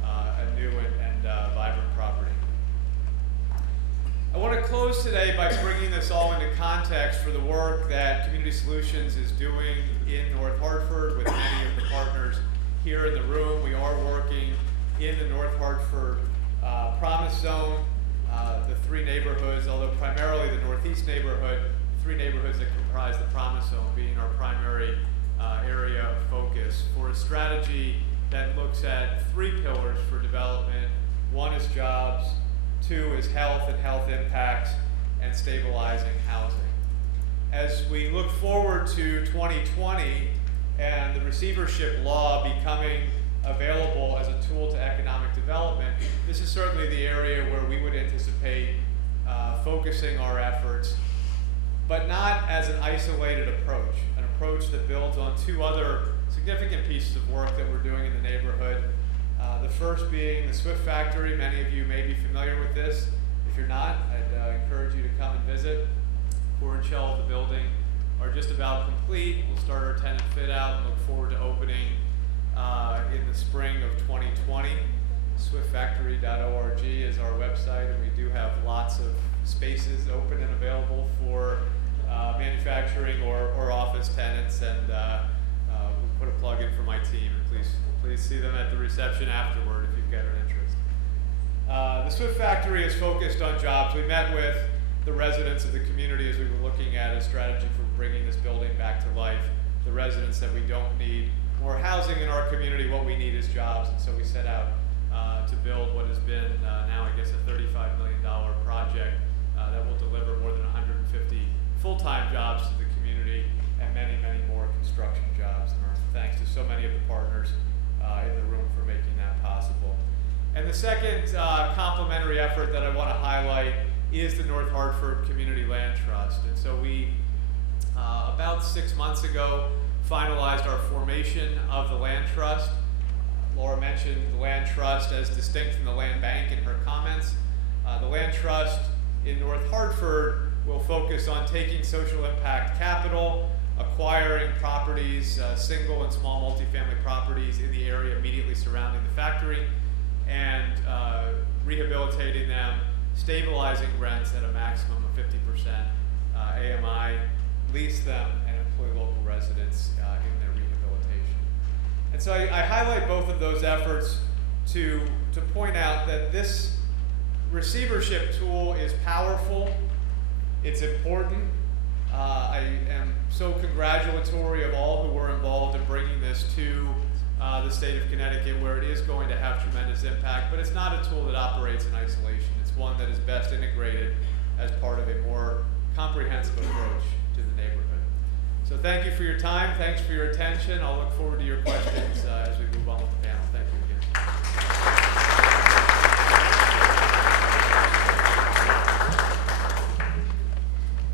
a new and vibrant property. I want to close today by bringing this all into context for the work that Community Solutions is doing in North Hartford with many of the partners here in the room. We are working in the North Hartford Promise Zone, the 3 neighborhoods, although primarily the Northeast neighborhood, 3 neighborhoods that comprise the Promise Zone being our primary area of focus for a strategy that looks at 3 pillars for development. 1 is jobs, 2 is health and health impacts, and stabilizing housing. As we look forward to 2020 and the receivership law becoming available as a tool to economic development, this is certainly the area where we would anticipate focusing our efforts, but not as an isolated approach, an approach that builds on two other significant pieces of work that we're doing in the neighborhood. The first being the Swift Factory. Many of you may be familiar with this. If you're not, I'd encourage you to come and visit. Core and shell of the building are just about complete. We'll start our tenant fit out and look forward to opening in the spring of 2020. Swiftfactory.org is our website, and we do have lots of spaces open and available for manufacturing or office tenants, and we'll put a plug in for my team, and please see them at the reception afterward if you've got an interest. The Swift Factory is focused on jobs. We met with the residents of the community as we were looking at a strategy for bringing this building back to life. The residents said we don't need more housing in our community, what we need is jobs, and so we set out to build what has been now, I guess, a $35 million project that will deliver more than 150 full-time jobs to the community and many, many more construction jobs. And our thanks to so many of the partners in the room for making that possible. And the second complementary effort that I want to highlight is the North Hartford Community Land Trust. And so we, about 6 months ago, finalized our formation of the land trust. Laura mentioned the land trust as distinct from the land bank in her comments. The land trust in North Hartford will focus on taking social impact capital, acquiring properties, single and small multifamily properties in the area immediately surrounding the factory, and rehabilitating them, stabilizing rents at a maximum of 50% AMI, lease them, and employ local residents in their rehabilitation. And so I highlight both of those efforts to point out that this receivership tool is powerful, it's important. I am so congratulatory of all who were involved in bringing this to the state of Connecticut, where it is going to have tremendous impact, but it's not a tool that operates in isolation. It's one that is best integrated as part of a more comprehensive approach to the neighborhood. So thank you for your time, thanks for your attention. I'll look forward to your questions as we move on with the panel. Thank you again.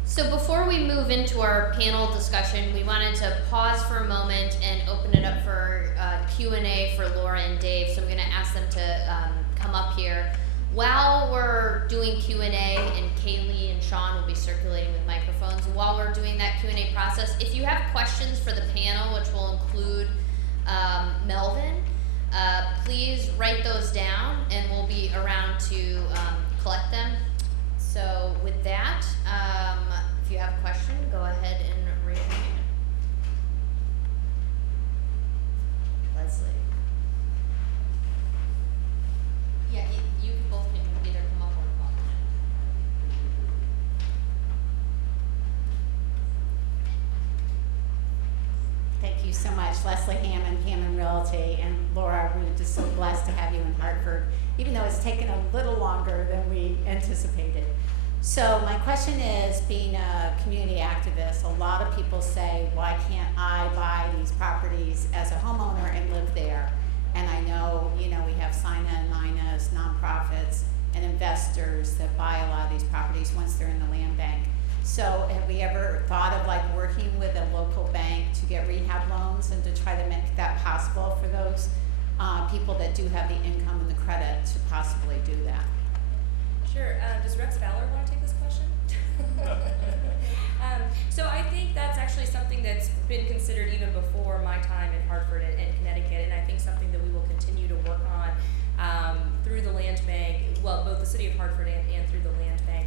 So before we move into our panel discussion, we wanted to pause for a moment and open it up for Q&A for Laura and Dave. So I'm going to ask them to come up here. While we're doing Q&A, and Kaylee and Sean will be circulating with microphones, while we're doing that Q&A process, if you have questions for the panel, which will include Melvin, please write those down and we'll be around to collect them. So with that, if you have a question, go ahead and raise your hand. Leslie. Yeah, you both can either come up or come up. Thank you so much, Leslie Hammond, Hammond Realty, and Laura, we're just so blessed to have you in Hartford, even though it's taken a little longer than we anticipated. So my question is, being a community activist, a lot of people say, why can't I buy these properties as a homeowner and live there? And I know, we have SINA and NINAs, nonprofits, and investors that buy a lot of these properties once they're in the land bank. So have we ever thought of working with a local bank to get rehab loans and to try to make that possible for those people that do have the income and the credit to possibly do that? Sure. Does Rex Fowler want to take this question? So I think that's actually something that's been considered even before my time in Hartford and Connecticut, and I think something that we will continue to work on through the land bank, well, both the City of Hartford and through the land bank.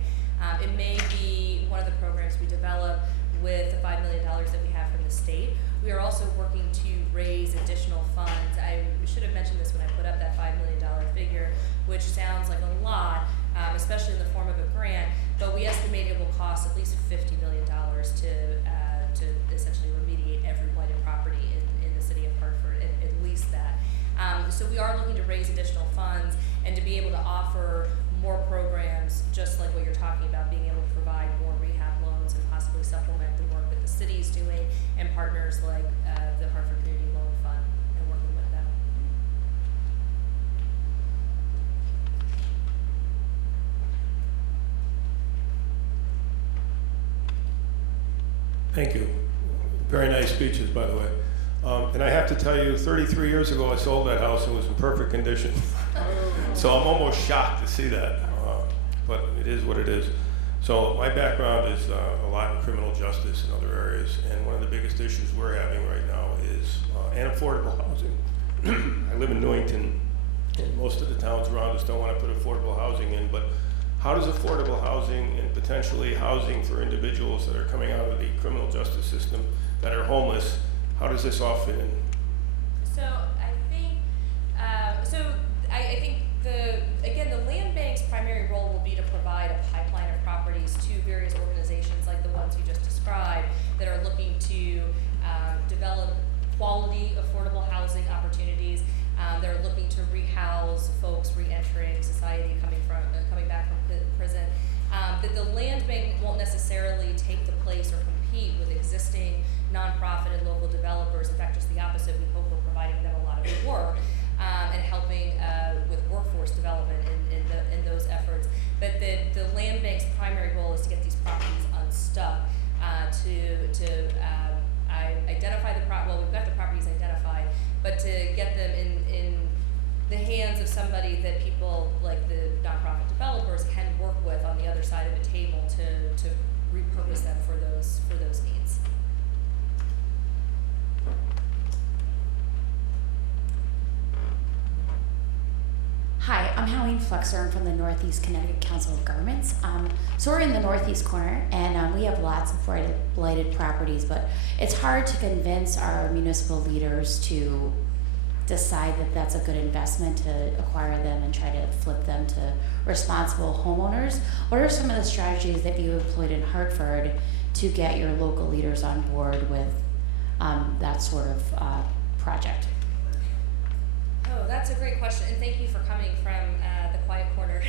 It may be one of the programs we develop with the $5 million that we have from the state. We are also working to raise additional funds. I should have mentioned this when I put up that $5 million figure, which sounds like a lot, especially in the form of a grant, but we estimate it will cost at least $50 million to essentially remediate every blighted property in the City of Hartford, at least that. So we are looking to raise additional funds and to be able to offer more programs, just like what you're talking about, being able to provide more rehab loans and possibly supplement the work that the city is doing and partners like the Hartford Community Loan Fund and working with them. Thank you. Very nice speeches, by the way. And I have to tell you, 33 years ago I sold that house and it was in perfect condition. So I'm almost shocked to see that, but it is what it is. So my background is a lot in criminal justice and other areas, and one of the biggest issues we're having right now is unaffordable housing. I live in Newington, and most of the towns around us don't want to put affordable housing in, but how does affordable housing and potentially housing for individuals that are coming out of the criminal justice system that are homeless, how does this all fit in? So I think the land bank's primary role will be to provide a pipeline of properties to various organizations like the ones you just described that are looking to develop quality, affordable housing opportunities. They're looking to rehouse folks re-entering society, coming back from prison. That the land bank won't necessarily take the place or compete with existing nonprofit and local developers. In fact, just the opposite. We hope we're providing them a lot of work and helping with workforce development in those efforts. But the land bank's primary goal is to get these properties unstuck, to identify we've got the properties identified, but to get them in the hands of somebody that people like the nonprofit developers can work with on the other side of the table to repurpose them for those needs. Hi, I'm Helene Flexer. I'm from the Northeast Connecticut Council of Governments. So we're in the northeast corner, and we have lots of blighted properties, but it's hard to convince our municipal leaders to decide that that's a good investment to acquire them and try to flip them to responsible homeowners. What are some of the strategies that you employed in Hartford to get your local leaders on board with that sort of project? Oh, that's a great question, and thank you for coming from the quiet corner.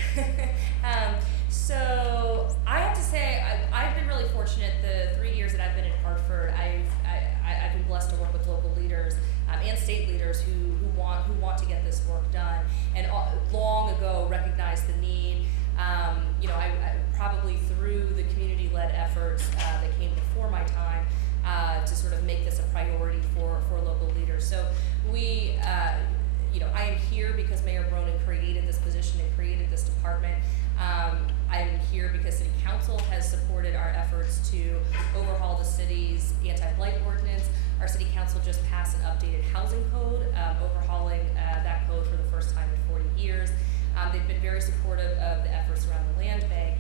So I have to say, I've been really fortunate the 3 years that I've been in Hartford. I've been blessed to work with local leaders and state leaders who want to get this work done, and long ago recognized the need. I probably through the community-led efforts that came before my time to sort of make this a priority for local leaders. So we. I am here because Mayor Bronin created this position and created this department. I'm here because City Council has supported our efforts to overhaul the city's anti-blight ordinance. Our City Council just passed an updated housing code, overhauling that code for the first time in 40 years. They've been very supportive of the efforts around the land bank,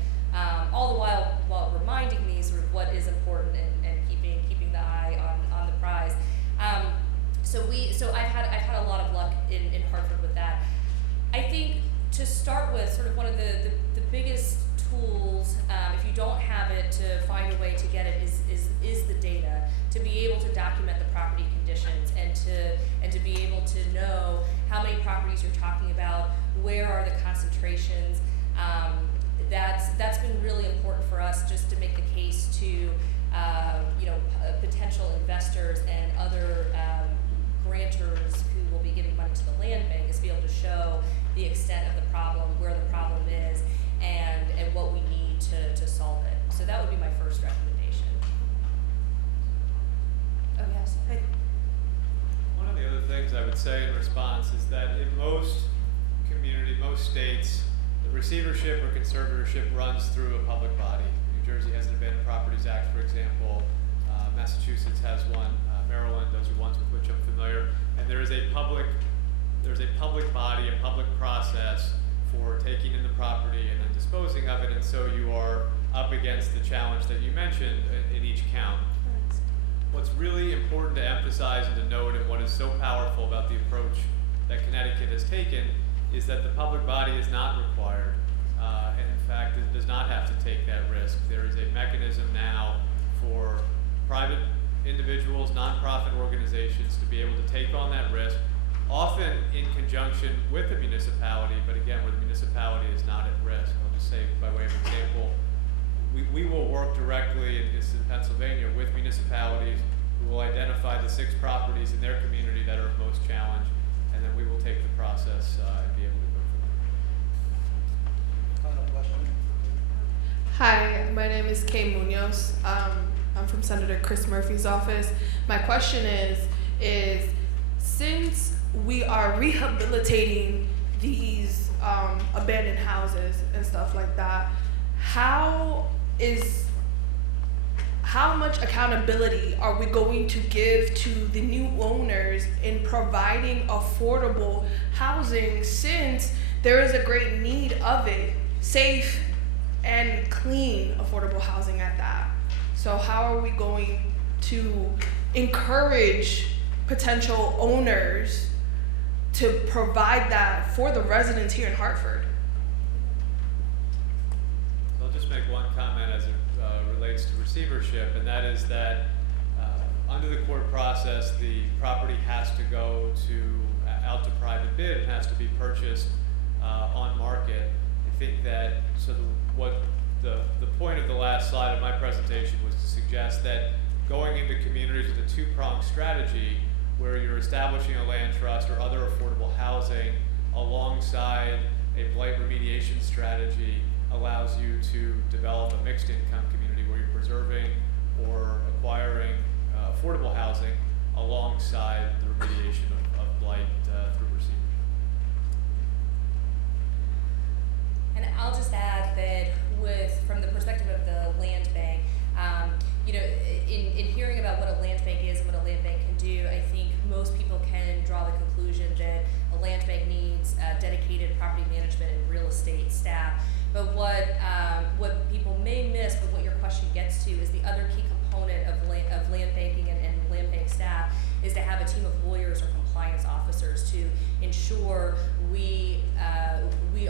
all the while reminding me sort of what is important and keeping the eye on the prize. So I've had a lot of luck in Hartford with that. I think to start with, sort of one of the biggest tools, if you don't have it, to find a way to get it is the data, to be able to document the property conditions and to be able to know how many properties you're talking about, where are the concentrations. That's been really important for us, just to make the case to potential investors and other grantors who will be giving money to the land bank, is to be able to show the extent of the problem, where the problem is, and what we need to solve it. So that would be my first recommendation. Oh yes. One of the other things I would say in response is that in most states, the receivership or conservatorship runs through a public body. New Jersey has an Abandoned Properties Act, for example. Massachusetts has one. Maryland, those are ones with which I'm familiar. And there's a public body, a public process for taking in the property and then disposing of it. And so you are up against the challenge that you mentioned in each count. What's really important to emphasize and to note, and what is so powerful about the approach that Connecticut has taken, is that the public body is not required, and in fact it does not have to take that risk. There is a mechanism now for private individuals, nonprofit organizations to be able to take on that risk, often in conjunction with the municipality, but again, where the municipality is not at risk. I'll just say by way of example, we will work directly in Pennsylvania with municipalities who will identify the 6 properties in their community that are most challenged, and then we will take the process and be able to move forward. Hi, my name is Kay Munoz. I'm from Senator Chris Murphy's office. My question is since we are rehabilitating these abandoned houses and stuff like that, how much accountability are we going to give to the new owners in providing affordable housing, since there is a great need of it, safe and clean affordable housing at that? So how are we going to encourage potential owners to provide that for the residents here in Hartford? I'll just make one comment as it relates to receivership, and that is that under the court process, the property has to go out to private bid and has to be purchased on market. I think that the point of the last slide of my presentation was to suggest that going into communities with a 2-pronged strategy, where you're establishing a land trust or other affordable housing alongside a blight remediation strategy, allows you to develop a mixed income community where you're preserving or acquiring affordable housing alongside the remediation of blight through receivership. And I'll just add that from the perspective of the land bank, in hearing about what a land bank is and what a land bank can do, I think most people can draw the conclusion that a land bank needs dedicated property management and real estate staff. But what people may miss, but what your question gets to, is the other key component of land banking and land bank staff is to have a team of lawyers or compliance officers to ensure we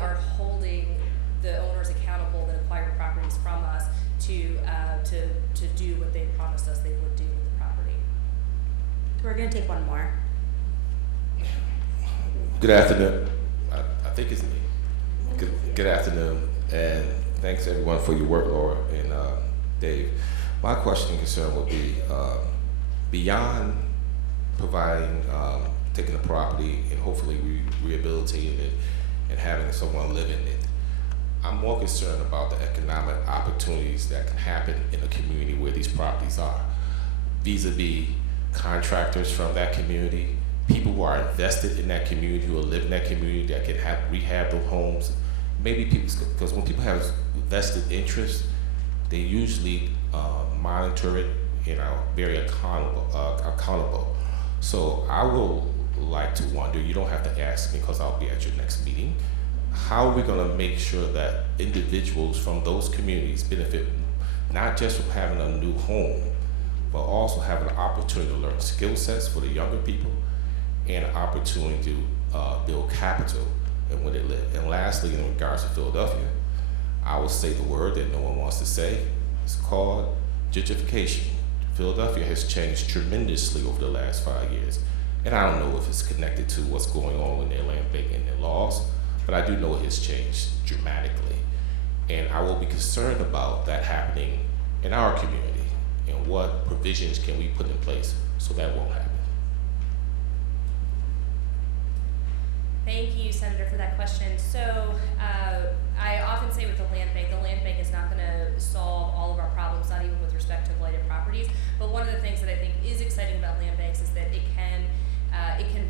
are holding the owners accountable that acquire properties from us to do what they promised us they would do with the property. We're going to take one more. Good afternoon. I think it's me. Good afternoon, and thanks everyone for your work, Laura and Dave. My question and concern would be beyond providing, taking the property and hopefully rehabilitating it and having someone live in it. I'm more concerned about the economic opportunities that can happen in a community where these properties are, vis-a-vis contractors from that community, people who are invested in that community, who live in that community that can rehab their homes. Maybe people, because when people have vested interest, they usually monitor it and are very accountable. So I will like to wonder, you don't have to ask me because I'll be at your next meeting, how are we going to make sure that individuals from those communities benefit not just from having a new home, but also having an opportunity to learn skill sets for the younger people and an opportunity to build capital and where they live. And lastly, in regards to Philadelphia, I will say the word that no one wants to say. It's called gentrification. Philadelphia has changed tremendously over the last 5 years. And I don't know if it's connected to what's going on with their land bank and their laws, but I do know it has changed dramatically. And I will be concerned about that happening in our community and what provisions can we put in place so that won't happen. Thank you, Senator, for that question. So I often say with the land bank is not going to solve all of our problems, not even with respect to blighted properties. But one of the things that I think is exciting about land banks is that it can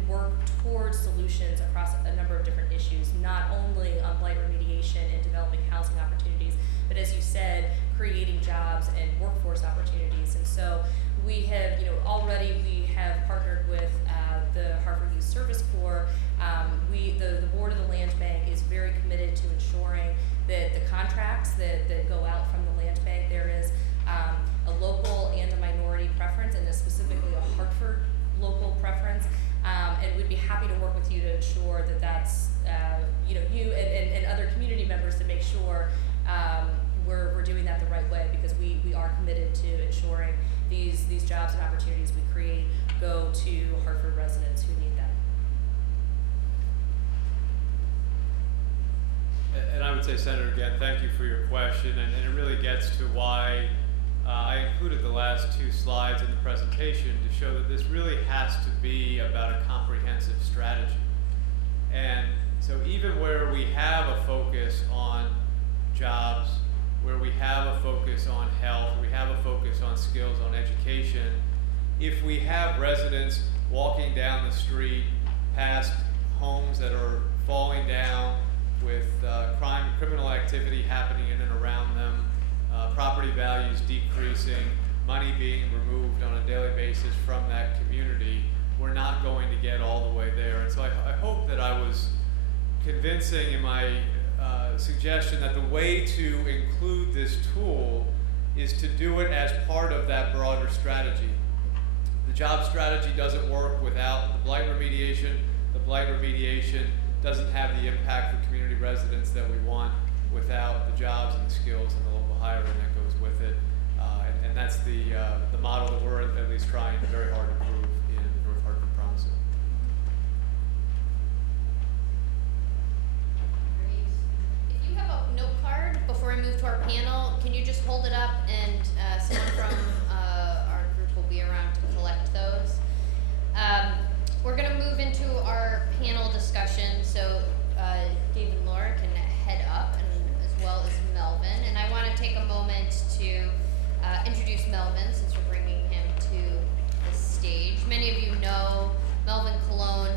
work towards solutions across a number of different issues, not only on blight remediation and developing housing opportunities, but as you said, creating jobs and workforce opportunities. And so we have, already we have partnered with the Hartford Youth Service Corps. The board of the land bank is very committed to ensuring that the contracts that go out from the land bank, there is a local and a minority preference, and specifically a Hartford local preference. And we'd be happy to work with you to ensure that that's, you and other community members to make sure we're doing that the right way, because we are committed to ensuring these jobs and opportunities we create go to Hartford residents who need them. would say, Senator, again, thank you for your question, and it really gets to why I included the last 2 slides in the presentation to show that this really has to be about a comprehensive strategy. And so even where we have a focus on jobs, where we have a focus on health, we have a focus on skills, on education, if we have residents walking down the street past homes that are falling down with criminal activity happening in and around them, property values decreasing, money being removed on a daily basis from that community, we're not going to get all the way there. And so I hope that I was convincing in my suggestion that the way to include this tool is to do it as part of that broader strategy. The job strategy doesn't work without the blight remediation. The blight remediation doesn't have the impact for community residents that we want without the jobs and the skills and the local hiring that goes with it. And that's the model that we're at least trying very hard to prove in North Hartford Promise. Great. If you have a note card before we move to our panel, can you just hold it up and someone from our group will be around to collect those. We're going to move into our panel discussion, so Dave and Laura can head up, and as well as Melvin. And I want to take a moment to introduce Melvin, since we're bringing him to the stage. Many of you know Melvin Colon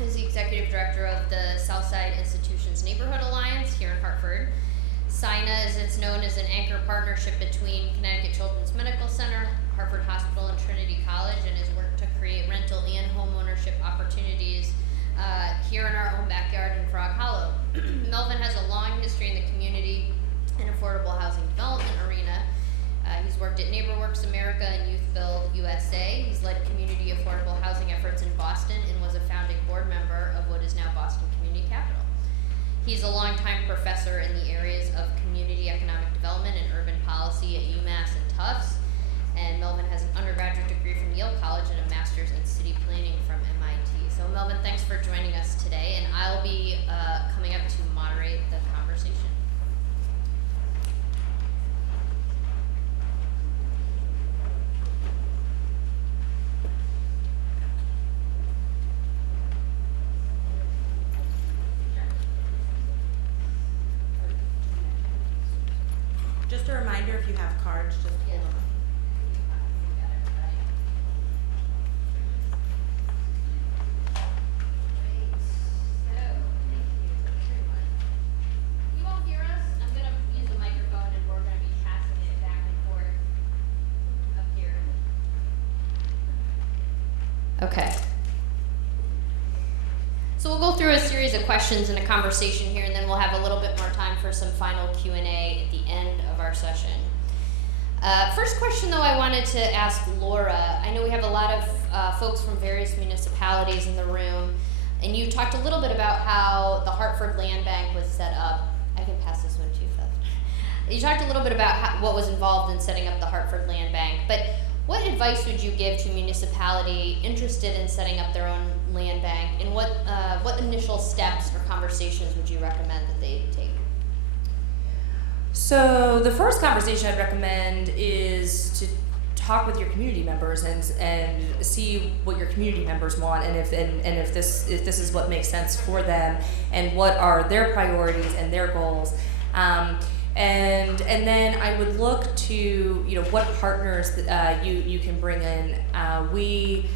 is the Executive Director of the Southside Institutions Neighborhood Alliance here in Hartford. SINA, as it's known, is an anchor partnership between Connecticut Children's Medical Center, Hartford Hospital, and Trinity College, and has worked to create rental and home ownership opportunities here in our own backyard in Frog Hollow. Melvin has a long history in the community and affordable housing development arena. He's worked at NeighborWorks America and Youth Build USA. He's led community affordable housing efforts in Boston and was a founding board member of what is now Boston Community Capital. He's a longtime professor in the areas of community economic development and urban policy at UMass and Tufts. And Melvin has an undergraduate degree from Yale College and a master's in city planning from MIT. So Melvin, thanks for joining us today, and I'll be coming up to moderate the conversation. Just a reminder, if you have cards, just pull them up. Okay. So we'll go through a series of questions and a conversation here, and then we'll have a little bit more time for some final Q&A at the end of our session. First question, though, I wanted to ask Laura. I know we have a lot of folks from various municipalities in the room, and you talked a little bit about how the Hartford Land Bank was set up. I can pass this one too, Seth. You talked a little bit about what was involved in setting up the Hartford Land Bank, but what advice would you give to a municipality interested in setting up their own land bank, and what initial steps or conversations would you recommend that they take? So the first conversation I'd recommend is to talk with your community members and see what your community members want, and if this is what makes sense for them, and what are their priorities and their goals. And then I would look to what partners you can bring in. We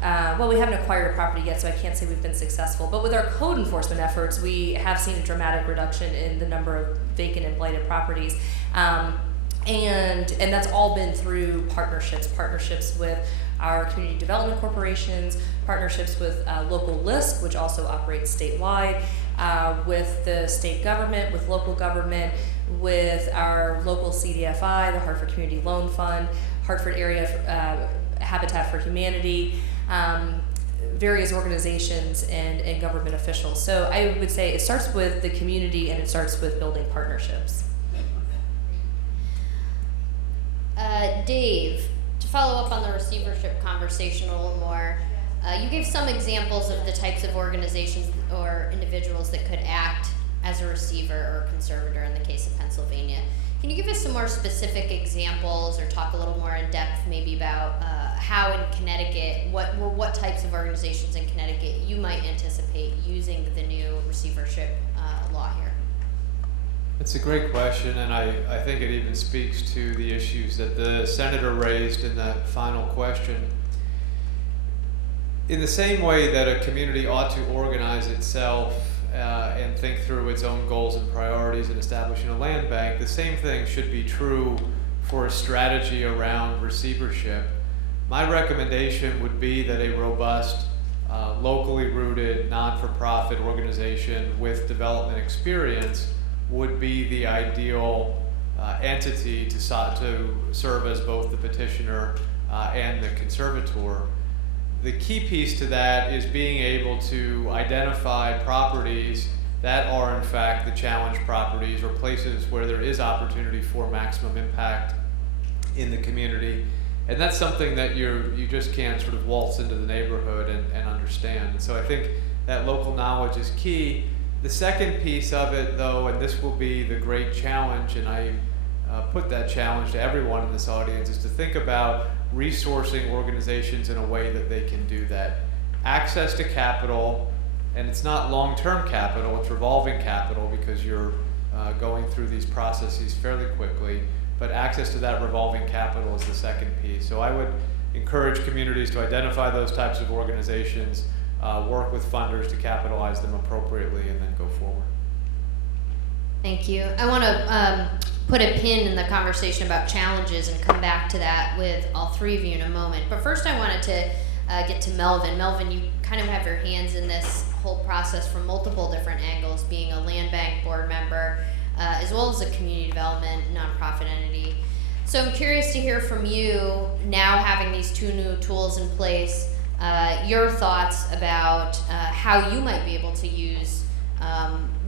haven't acquired a property yet, so I can't say we've been successful. But with our code enforcement efforts, we have seen a dramatic reduction in the number of vacant and blighted properties, and that's all been through partnerships with our community development corporations, partnerships with local LISC, which also operates statewide, with the state government, with local government, with our local CDFI, the Hartford Community Loan Fund, Hartford Area Habitat for Humanity, various organizations and government officials. So I would say it starts with the community, and it starts with building partnerships. Dave, to follow up on the receivership conversation a little more, you gave some examples of the types of organizations or individuals that could act as as a receiver or conservator in the case of Pennsylvania. Can you give us some more specific examples or talk a little more in depth maybe about how in Connecticut, what types of organizations in Connecticut you might anticipate using the new receivership law here? It's a great question, and I think it even speaks to the issues that the senator raised in that final question. In the same way that a community ought to organize itself and think through its own goals and priorities in establishing a land bank, the same thing should be true for a strategy around receivership. My recommendation would be that a robust, locally rooted, not-for-profit organization with development experience would be the ideal entity to serve as both the petitioner and the conservator. The key piece to that is being able to identify properties that are in fact the challenge properties or places where there is opportunity for maximum impact in the community. And that's something that you just can't sort of waltz into the neighborhood and understand. And so I think that local knowledge is key. The second piece of it, though, and this will be the great challenge, and I put that challenge to everyone in this audience, is to think about resourcing organizations in a way that they can do that. Access to capital, and it's not long-term capital, it's revolving capital because you're going through these processes fairly quickly, but access to that revolving capital is the second piece. So I would encourage communities to identify those types of organizations, work with funders to capitalize them appropriately, and then go forward. Thank you. I want to put a pin in the conversation about challenges and come back to that with all three of you in a moment. But first I wanted to get to Melvin. Melvin, you kind of have your hands in this whole process from multiple different angles, being a land bank board member, as well as a community development nonprofit entity. So I'm curious to hear from you, now having these two new tools in place, your thoughts about how you might be able to use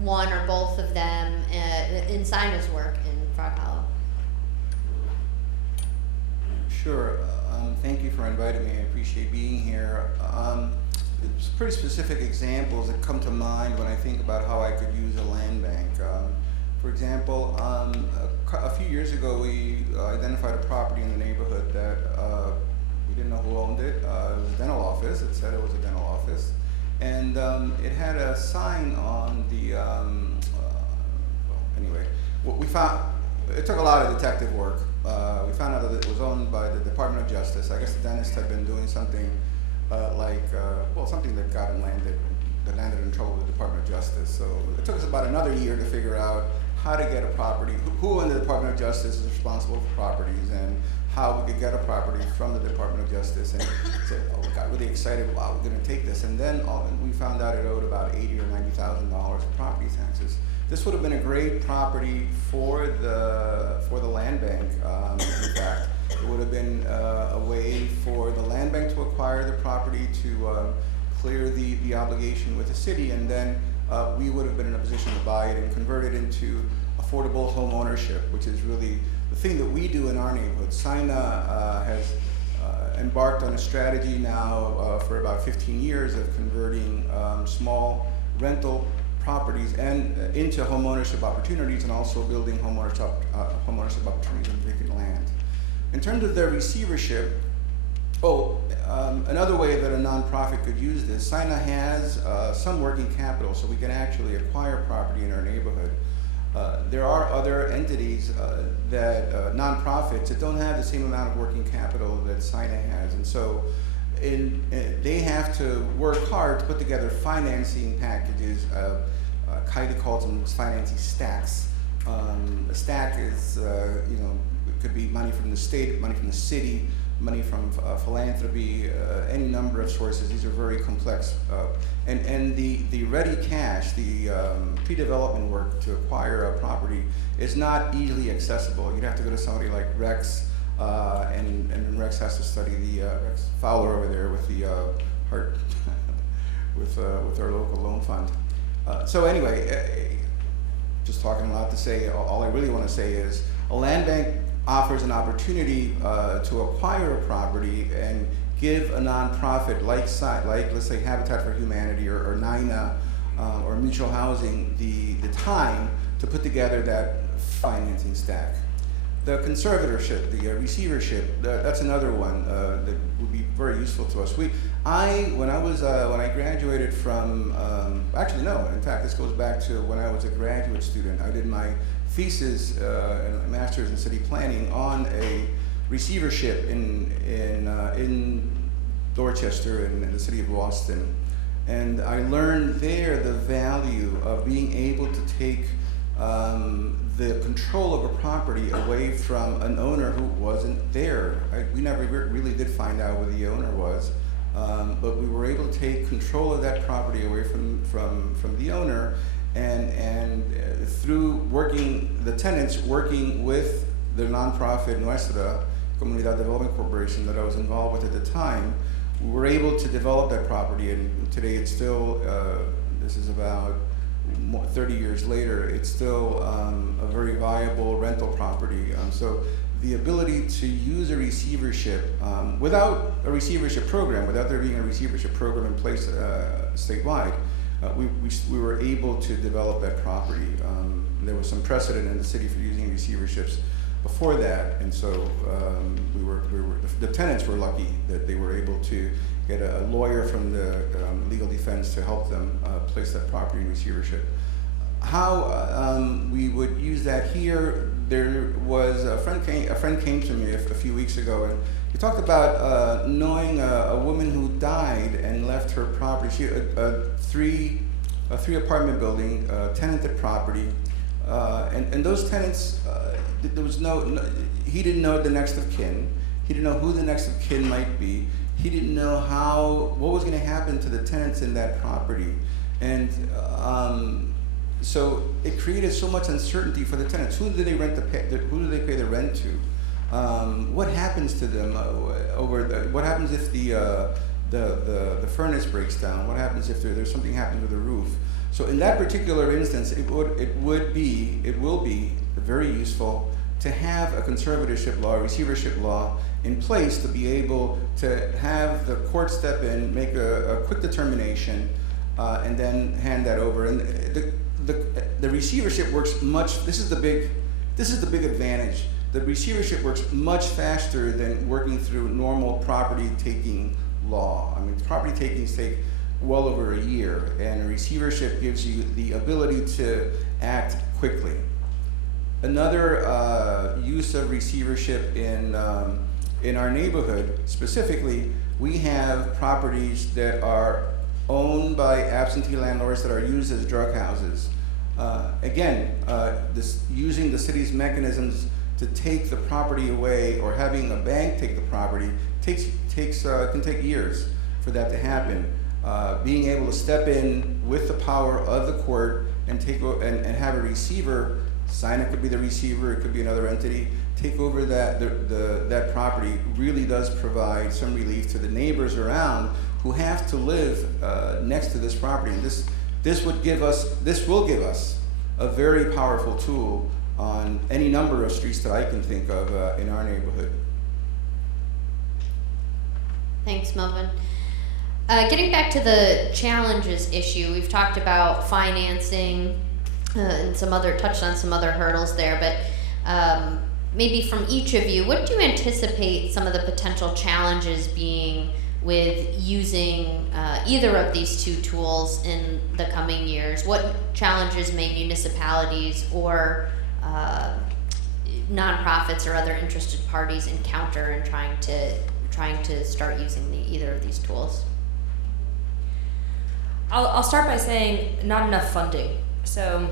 one or both of them in Sina's work in Frog Hollow. Sure. Thank you for inviting me. I appreciate being here. It's pretty specific examples that come to mind when I think about how I could use a land bank. For example, a few years ago we identified a property in the neighborhood that we didn't know who owned it. It was a dental office. It said it was a dental office. And it had a sign on the, well, anyway, what we found, it took a lot of detective work. We found out that it was owned by the Department of Justice. I guess the dentist had been doing something well, something that got him that landed in trouble with the Department of Justice. So it took us about another year to figure out how to get a property, who in the Department of Justice is responsible for properties, and how we could get a property from the Department of Justice. And said, oh, we got really excited, wow, we're gonna take this. And then we found out it owed about $80,000 or $90,000 of property taxes. This would have been a great property for the land bank. In fact, it would have been a way for the land bank to acquire the property, to clear the obligation with the city, and then we would have been in a position to buy it and convert it into affordable home ownership, which is really the thing that we do in our neighborhood. Sina has embarked on a strategy now for about 15 years of converting small rental properties and into home ownership opportunities, and also building home ownership opportunities on vacant land. In terms of their receivership, another way that a nonprofit could use this, Sina has some working capital, so we can actually acquire property in our neighborhood. There are other entities nonprofits that don't have the same amount of working capital that Sina has, and so they have to work hard to put together financing packages. Kylie calls them financing stacks. A stack is, it could be money from the state, money from the city, money from philanthropy, any number of sources. These are very complex. And the ready cash, the pre-development work to acquire a property is not easily accessible. You'd have to go to somebody like Rex, and Rex has to study the Rex Fowler over there with the Heart, with our local loan fund. So anyway, just talking a lot to say, all I really want to say is a land bank offers an opportunity to acquire a property and give a nonprofit like let's say Habitat for Humanity or NINA or mutual housing the time to put together that financing stack. The conservatorship, the receivership, that's another one that would be very useful to us. When I graduated from, actually no, in fact this goes back to when I was a graduate student. I did my thesis and a master's in city planning on a receivership in Dorchester in the city of Boston. And I learned there the value of being able to take the control of a property away from an owner who wasn't there. We never really did find out where the owner was, but we were able to take control of that property away from the owner, and through the tenants working with the nonprofit Nuestra Comunidad Development Corporation that I was involved with at the time, we were able to develop that property, and today it's still, this is about 30 years later, it's still a very viable rental property. So the ability to use a receivership without a receivership program, without there being a receivership program in place statewide, we were able to develop that property. There was some precedent in the city for using receiverships before that, and so the tenants were lucky that they were able to get a lawyer from the legal defense to help them place that property in receivership. How we would use that here, there was a friend came to me a few weeks ago, and he talked about knowing a woman who died and left her property. She a three apartment building, tenanted property, and those tenants, there was he didn't know the next of kin. He didn't know who the next of kin might be. He didn't know what was going to happen to the tenants in that property, and so it created so much uncertainty for the tenants. Who do they who do they pay the rent to? What happens to them what happens if the furnace breaks down? What happens if there's something happens with the roof? So in that particular instance, it will be very useful to have a conservatorship law, a receivership law in place to be able to have the court step in, make a quick determination, and then hand that over. And the receivership works much. This is the big advantage. The receivership works much faster than working through normal property taking law. I mean, property takings take well over a year, and a receivership gives you the ability to act quickly. Another use of receivership in our neighborhood, specifically, we have properties that are owned by absentee landlords that are used as drug houses. Using the city's mechanisms to take the property away, or having a bank take the property, can take years for that to happen. Being able to step in with the power of the court and have a receiver sign, it could be the receiver, it could be another entity, take over that property, really does provide some relief to the neighbors around who have to live next to this property. And this will give us a very powerful tool on any number of streets that I can think of in our neighborhood. Thanks, Melvin. Getting back to the challenges issue, we've talked about financing and touched on some other hurdles there, but maybe from each of you, what do you anticipate some of the potential challenges being with using either of these two tools in the coming years? What challenges may municipalities or nonprofits or other interested parties encounter in trying to start using either of these tools? I'll start by saying not enough funding. So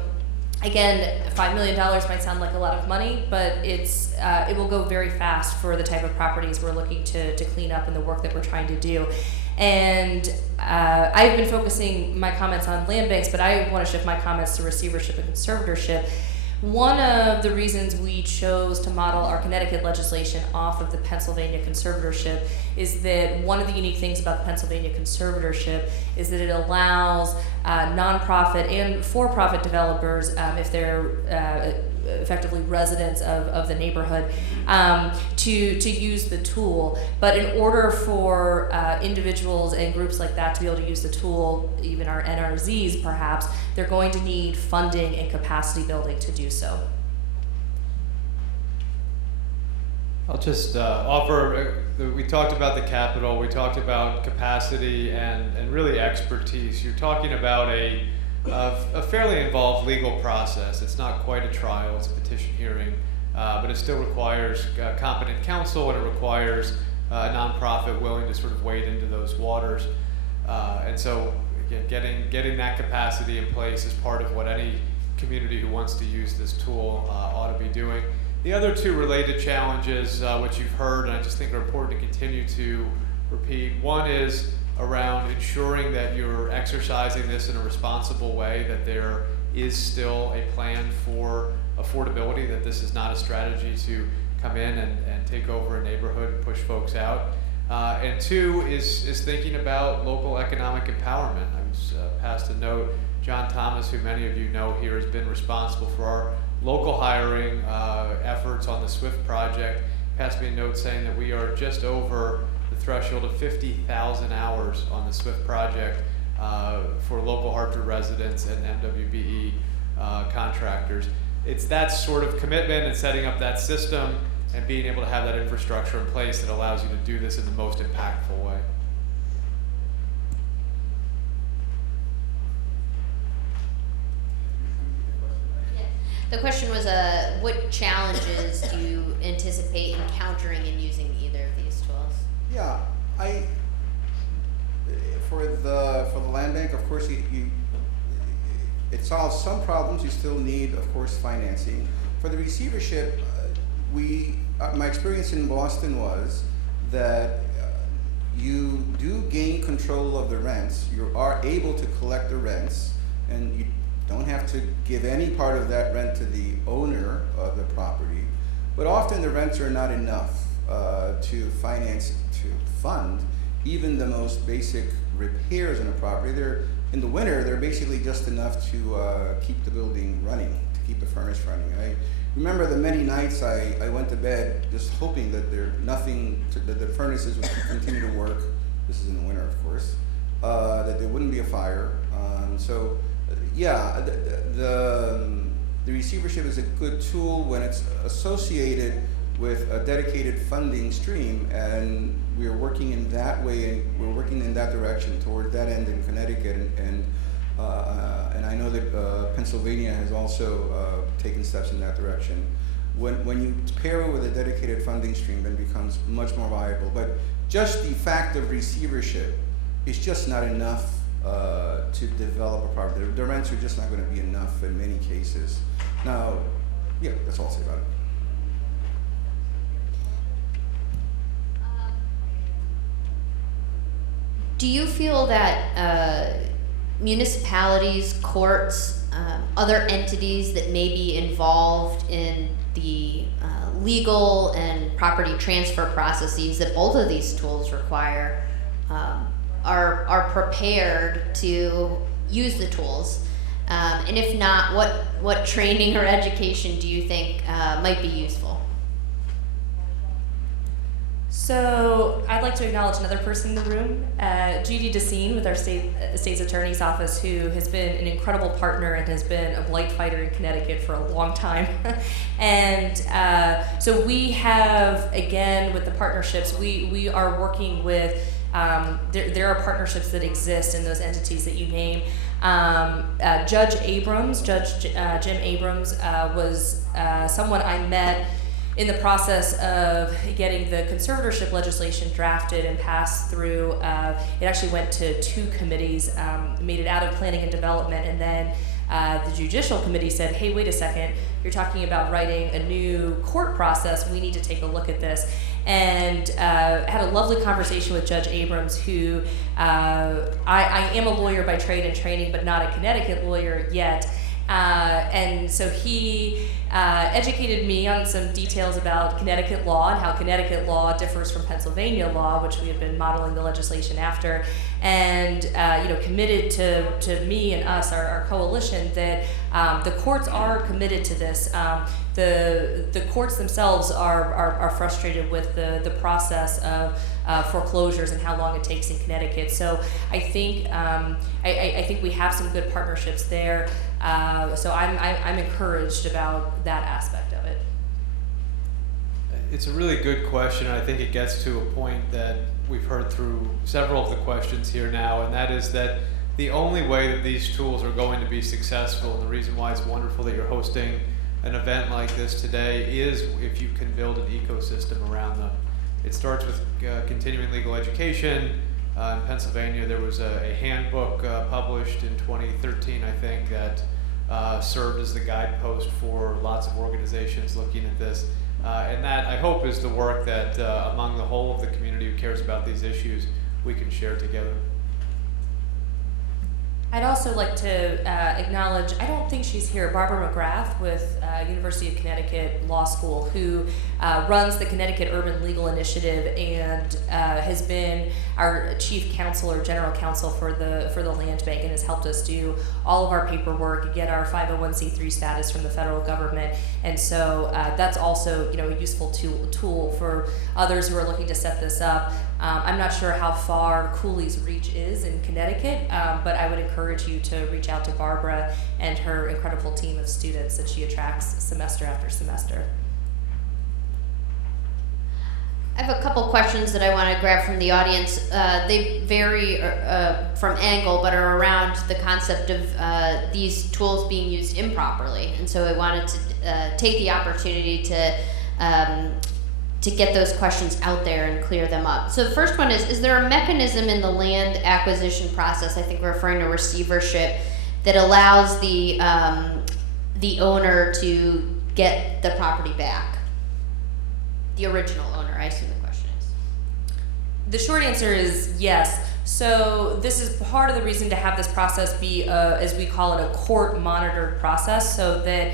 again, $5 million might sound like a lot of money, but it will go very fast for the type of properties we're looking to clean up and the work that we're trying to do. And I've been focusing my comments on land banks, but I want to shift my comments to receivership and conservatorship. One of the reasons we chose to model our Connecticut legislation off of the Pennsylvania Conservatorship is that one of the unique things about the Pennsylvania Conservatorship is that it allows nonprofit and for-profit developers, if they're effectively residents of the neighborhood to use the tool. But in order for individuals and groups like that to be able to use the tool, even our NRZs perhaps, they're going to need funding and capacity building to do so. I'll just offer, we talked about the capital, we talked about capacity and really expertise. You're talking about a fairly involved legal process. It's not quite a trial, it's a petition hearing, but it still requires competent counsel, and it requires a nonprofit willing to sort of wade into those waters. And so again, getting that capacity in place is part of what any community who wants to use this tool ought to be doing. The other two related challenges, which you've heard, and I just think are important to continue to repeat. One is around ensuring that you're exercising this in a responsible way, that there is still a plan for affordability, that this is not a strategy to come in and take over a neighborhood and push folks out. And two is thinking about local economic empowerment. I was passed a note. John Thomas, who many of you know here, has been responsible for our local hiring efforts on the SWIFT project, passed me a note saying that we are just over the threshold of 50,000 hours on the SWIFT project for local Hartford residents and MWBE contractors. It's that sort of commitment and setting up that system and being able to have that infrastructure in place that allows you to do this in the most impactful way. The question was, what challenges do you anticipate encountering in using either of these tools? Yeah, for the land bank, of course, it solves some problems. You still need, of course, financing. For the receivership, my experience in Boston was that you do gain control of the rents. You are able to collect the rents, and you don't have to give any part of that rent to the owner of the property. But often the rents are not enough to fund even the most basic repairs in a property. In the winter, they're basically just enough to keep the building running, to keep the furnace running. I remember the many nights I went to bed just hoping that that the furnaces would continue to work. This is in the winter, of course. That there wouldn't be a fire. Yeah, the receivership is a good tool when it's associated with a dedicated funding stream, and we're working in that way, and we're working in that direction toward that end in Connecticut, and I know that Pennsylvania has also taken steps in that direction. When you pair it with a dedicated funding stream, then it becomes much more viable. But just the fact of receivership is just not enough to develop a property. The rents are just not going to be enough in many cases. Now, yeah, that's all I'll say about it. Do you feel that municipalities, courts, other entities that may be involved in the legal and property transfer processes that both of these tools require are prepared to use the tools? And if not, what training or education do you think might be useful? So I'd like to acknowledge another person in the room, Judy Decine with our state's attorney's office, who has been an incredible partner and has been a blight fighter in Connecticut for a long time. And so we have, again, with the partnerships, we are working with, there are partnerships that exist in those entities that you name. Judge Jim Abrams was someone I met in the process of getting the conservatorship legislation drafted and passed through. It actually went to 2 committees, made it out of planning and development, and then the judicial committee said, hey, wait a second, you're talking about writing a new court process, we need to take a look at this. And had a lovely conversation with Judge Abrams, who I am a lawyer by trade and training, but not a Connecticut lawyer yet. And so he educated me on some details about Connecticut law and how Connecticut law differs from Pennsylvania law, which we have been modeling the legislation after, and committed to me and us, our coalition, that the courts are committed to this. The courts themselves are frustrated with the process of foreclosures and how long it takes in Connecticut. So I think I think we have some good partnerships there. So I'm encouraged about that aspect of it. It's a really good question, and I think it gets to a point that we've heard through several of the questions here now, and that is that the only way that these tools are going to be successful, and the reason why it's wonderful that you're hosting an event like this today, is if you can build an ecosystem around them. It starts with continuing legal education. In Pennsylvania, there was a handbook published in 2013, I think, that served as the guidepost for lots of organizations looking at this. And that, I hope, is the work that among the whole of the community who cares about these issues, we can share together. I'd also like to acknowledge, I don't think she's here, Barbara McGrath with University of Connecticut Law School, who runs the Connecticut Urban Legal Initiative and has been our chief counsel or general counsel for the land bank, and has helped us do all of our paperwork, get our 501c3 status from the federal government. And so that's also a useful tool for others who are looking to set this up. I'm not sure how far Cooley's reach is in Connecticut, but I would encourage you to reach out to Barbara and her incredible team of students that she attracts semester after semester. I have a couple questions that I want to grab from the audience. They vary from angle, but are around the concept of these tools being used improperly. And so I wanted to take the opportunity to get those questions out there and clear them up. So the first one is there a mechanism in the land acquisition process, I think we're referring to receivership, that allows the owner to get the property back? The original owner, I assume the question is. The short answer is yes. So this is part of the reason to have this process be, as we call it, a court-monitored process, so that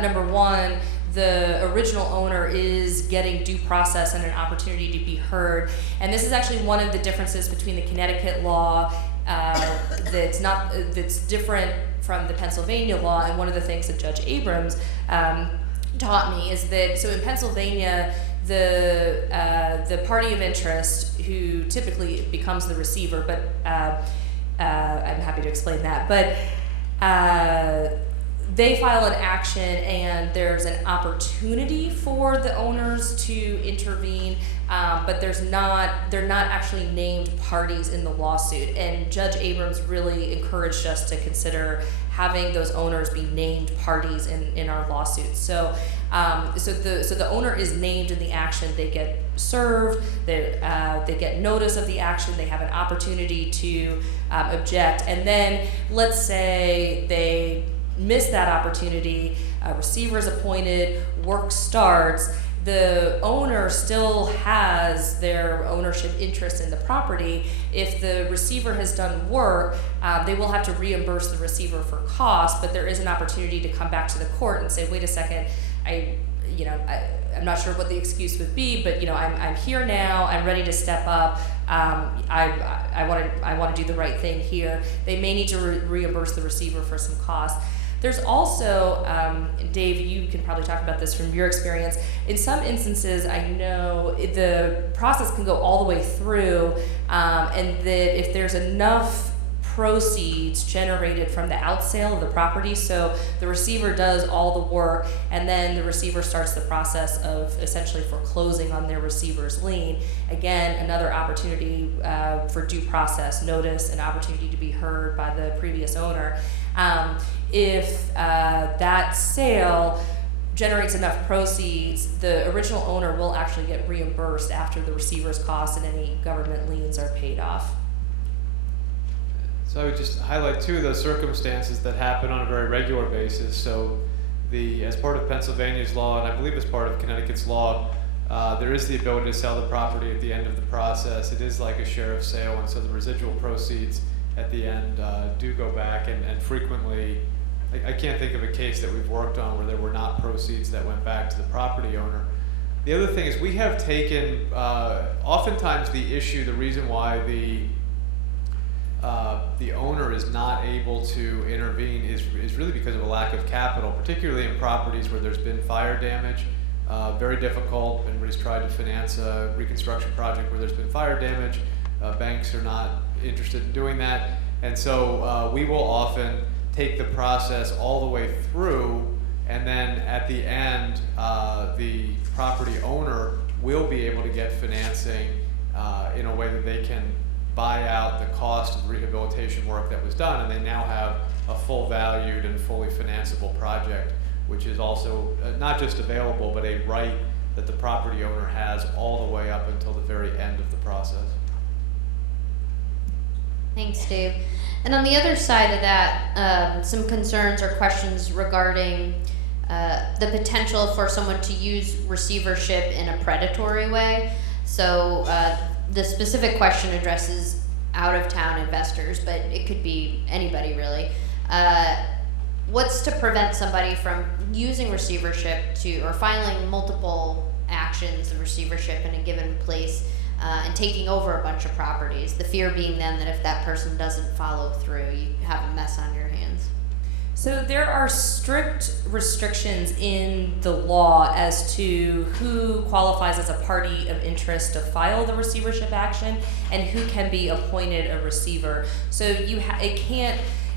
number one, the original owner is getting due process and an opportunity to be heard. And this is actually one of the differences between the Connecticut law that's different from the Pennsylvania law. And one of the things that Judge Abrams taught me is that, so in Pennsylvania, the party of interest, who typically becomes the receiver, but I'm happy to explain that, but they file an action and there's an opportunity for the owners to intervene, but they're not actually named parties in the lawsuit. And Judge Abrams really encouraged us to consider having those owners be named parties in our lawsuits. So the owner is named in the action. They get served. They get notice of the action. They have an opportunity to object. And then let's say they miss that opportunity. A receiver is appointed. Work starts. The owner still has their ownership interest in the property. If the receiver has done work, they will have to reimburse the receiver for costs, but there is an opportunity to come back to the court and say, wait a second, I'm not sure what the excuse would be, but I'm here now, I'm ready to step up, I want to do the right thing here. They may need to reimburse the receiver for some costs. There's also, Dave, you can probably talk about this from your experience. In some instances, I know the process can go all the way through, and that if there's enough proceeds generated from the outsale of the property, so the receiver does all the work, and then the receiver starts the process of essentially foreclosing on their receiver's lien. Again, another opportunity for due process notice, an opportunity to be heard by the previous owner. If that sale generates enough proceeds, the original owner will actually get reimbursed after the receiver's costs and any government liens are paid off. So I would just highlight two of those circumstances that happen on a very regular basis. So as part of Pennsylvania's law, and I believe as part of Connecticut's law, there is the ability to sell the property at the end of the process. It is like a sheriff sale, and so the residual proceeds at the end do go back, and frequently I can't think of a case that we've worked on where there were not proceeds that went back to the property owner. The other thing is we have taken, oftentimes the reason why the owner is not able to intervene is really because of a lack of capital, particularly in properties where there's been fire damage. Very difficult. Anybody's tried to finance a reconstruction project where there's been fire damage. Banks are not interested in doing that. And so we will often take the process all the way through, and then at the end, the property owner will be able to get financing in a way that they can buy out the cost of rehabilitation work that was done, and they now have a full valued and fully financeable project, which is also not just available, but a right that the property owner has all the way up until the very end of the process. Thanks, Dave. And on the other side of that, some concerns or questions regarding the potential for someone to use receivership in a predatory way. So the specific question addresses out-of-town investors, but it could be anybody really. What's to prevent somebody from using receivership or filing multiple actions of receivership in a given place and taking over a bunch of properties? The fear being then that if that person doesn't follow through, you have a mess on your hands. So there are strict restrictions in the law as to who qualifies as a party of interest to file the receivership action and who can be appointed a receiver. So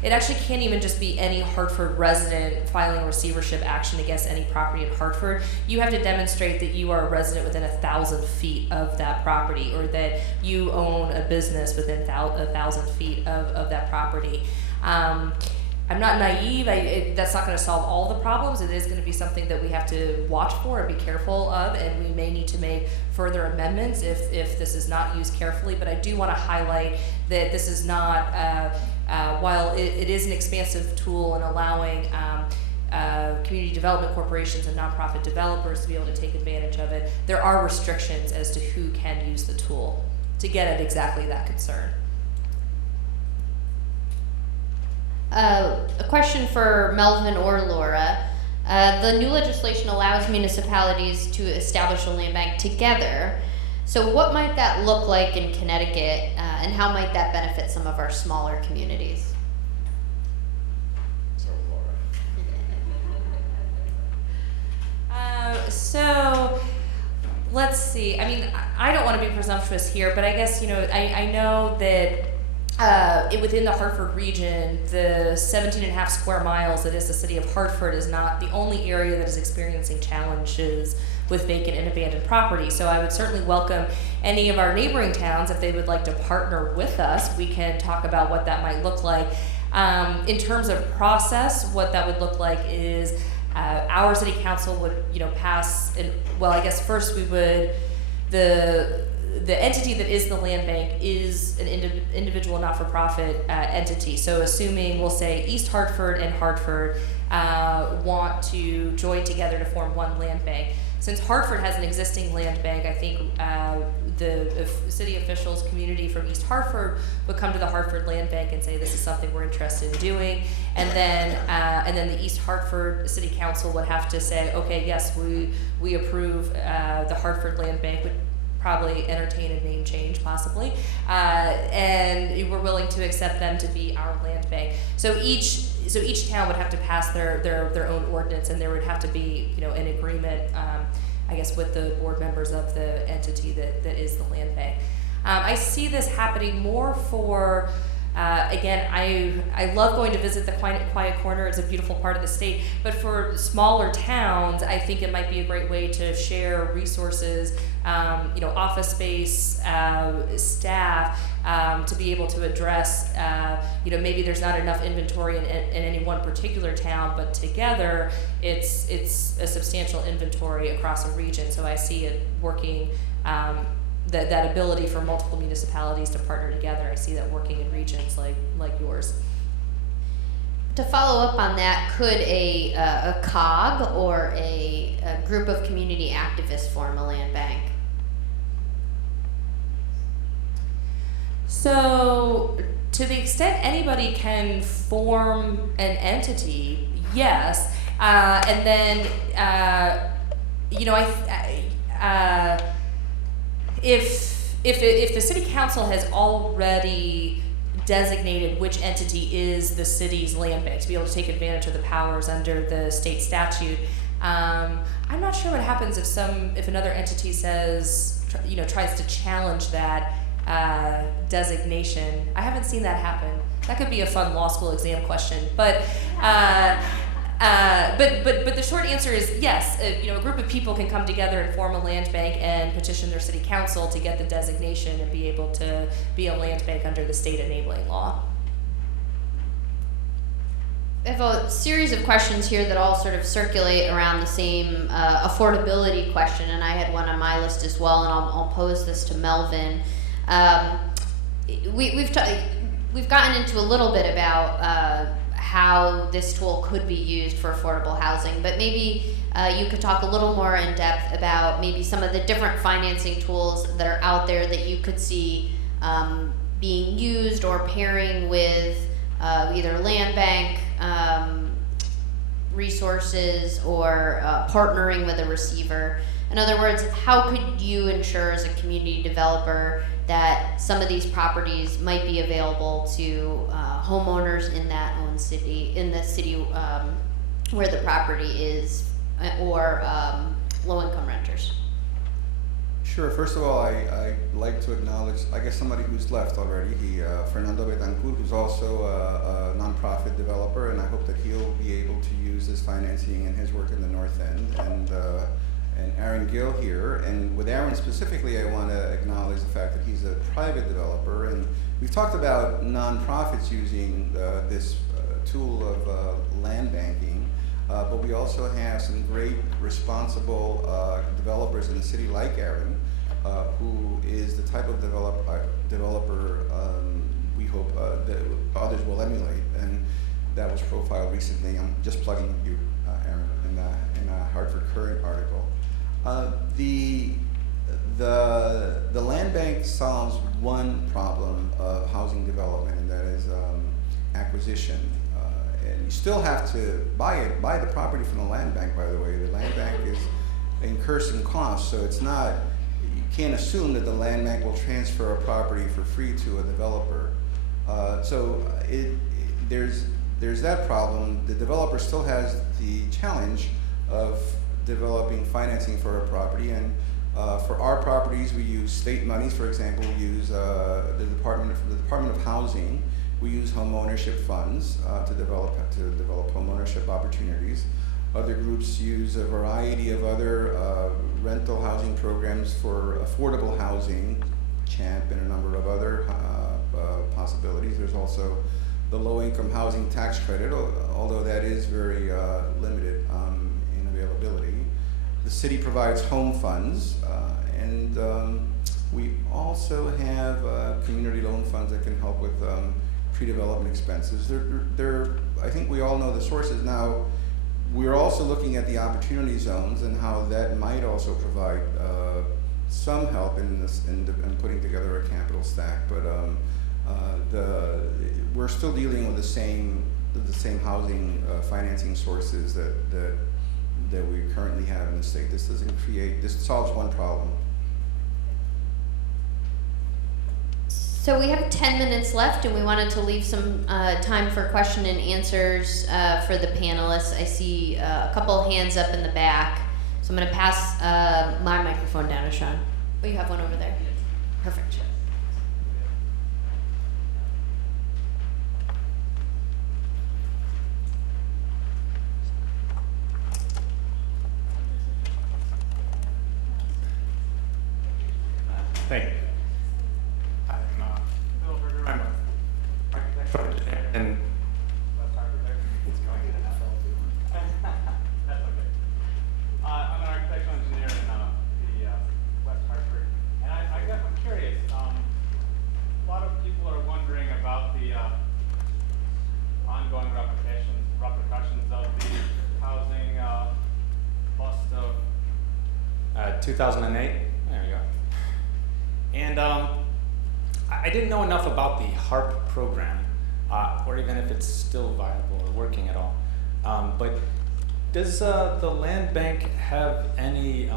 it actually can't even just be any Hartford resident filing a receivership action against any property in Hartford. You have to demonstrate that you are a resident within 1,000 feet of that property, or that you own a business within 1,000 feet of that property. I'm not naive. That's not going to solve all the problems. It is going to be something that we have to watch for and be careful of, and we may need to make further amendments if this is not used carefully. But I do want to highlight that this is not, while it is an expansive tool in allowing community development corporations and nonprofit developers to be able to take advantage of it, there are restrictions as to who can use the tool to get at exactly that concern. A question for Melvin or Laura. The new legislation allows municipalities to establish a land bank together. So what might that look like in Connecticut, and how might that benefit some of our smaller communities? So, Laura. So let's see. I mean, I don't want to be presumptuous here, but I guess, I know that within the Hartford region, the 17.5 square miles that is the city of Hartford is not the only area that is experiencing challenges with vacant and abandoned property. So I would certainly welcome any of our neighboring towns, if they would like to partner with us, we can talk about what that might look like. In terms of process, what that would look like is our city council would, pass, I guess first we would, the entity that is the land bank is an individual not-for-profit entity. So assuming, we'll say, East Hartford and Hartford want to join together to form one land bank. Since Hartford has an existing land bank, I think the city officials, community from East Hartford would come to the Hartford Land Bank and say, this is something we're interested in doing. And then the East Hartford City Council would have to say, okay, yes, we approve the Hartford Land Bank, would probably entertain a name change possibly, and we're willing to accept them to be our land bank. So each town would have to pass their own ordinance, and there would have to be an agreement, I guess, with the board members of the entity that is the land bank. I see this happening more for again, I love going to visit the Quiet Corner. It's a beautiful part of the state. But for smaller towns, I think it might be a great way to share resources, office space, staff, to be able to address, maybe there's not enough inventory in any one particular town, but together it's a substantial inventory across a region. So I see it working, that ability for multiple municipalities to partner together. I see that working in regions like yours. To follow up on that, could a COG or a group of community activists form a land bank? So To the extent anybody can form an entity, yes, and then if the city council has already designated which entity is the city's land bank to be able to take advantage of the powers under the state statute, I'm not sure what happens if another entity says, tries to challenge that designation. I haven't seen that happen. That could be a fun law school exam question, but the short answer is yes. A group of people can come together and form a land bank and petition their city council to get the designation and be able to be a land bank under the state enabling law. I have a series of questions here that all sort of circulate around the same affordability question, and I had one on my list as well, and I'll pose this to Melvin. We've gotten into a little bit about how this tool could be used for affordable housing, but maybe you could talk a little more in depth about maybe some of the different financing tools that are out there that you could see being used or pairing with either land bank resources or partnering with a receiver. In other words, how could you ensure as a community developer that some of these properties might be available to homeowners in that own city, in the city where the property is, or low-income renters? Sure. First of all, I'd like to acknowledge, I guess, somebody who's left already, Fernando Betancourt, who's also a nonprofit developer, and I hope that he'll be able to use this financing in his work in the North End, and Aaron Gill here. And with Aaron specifically, I want to acknowledge the fact that he's a private developer, and we've talked about nonprofits using this tool of land banking. But we also have some great responsible developers in the city like Aaron, who is the type of developer we hope that others will emulate. And that was profiled recently. I'm just plugging you, Aaron, in a Hartford Current article. The land bank solves one problem of housing development, and that is acquisition. And you still have to buy the property from the land bank, by the way. The land bank incurs some costs, so it's not, you can't assume that the land bank will transfer a property for free to a developer. There's that problem. The developer still has the challenge of developing financing for a property, and for our properties we use state monies. For example, we use the Department of Housing. We use home ownership funds to develop home ownership opportunities. Other groups use a variety of other rental housing programs for affordable housing, CHAMP, and a number of other possibilities. There's also the low-income housing tax credit, although that is very limited in availability. The city provides home funds, and we also have community loan funds that can help with pre-development expenses. I think we all know the sources. Now, we're also looking at the opportunity zones and how that might also provide some help in putting together a capital stack. But we're still dealing with the same housing financing sources that we currently have in the state. This solves one problem. So we have 10 minutes left, and we wanted to leave some time for question and answers for the panelists. I see a couple hands up in the back, so I'm going to pass my microphone down to Sean. Oh, you have one over there? Perfect. Thank you. And that's okay. I'm an architectural engineer in the West Hartford, and I guess I'm curious. A lot of people are wondering about the ongoing repercussions of the housing bust of 2008. There we go. And I didn't know enough about the HARP program, or even if it's still viable or working at all. But does the land bank have any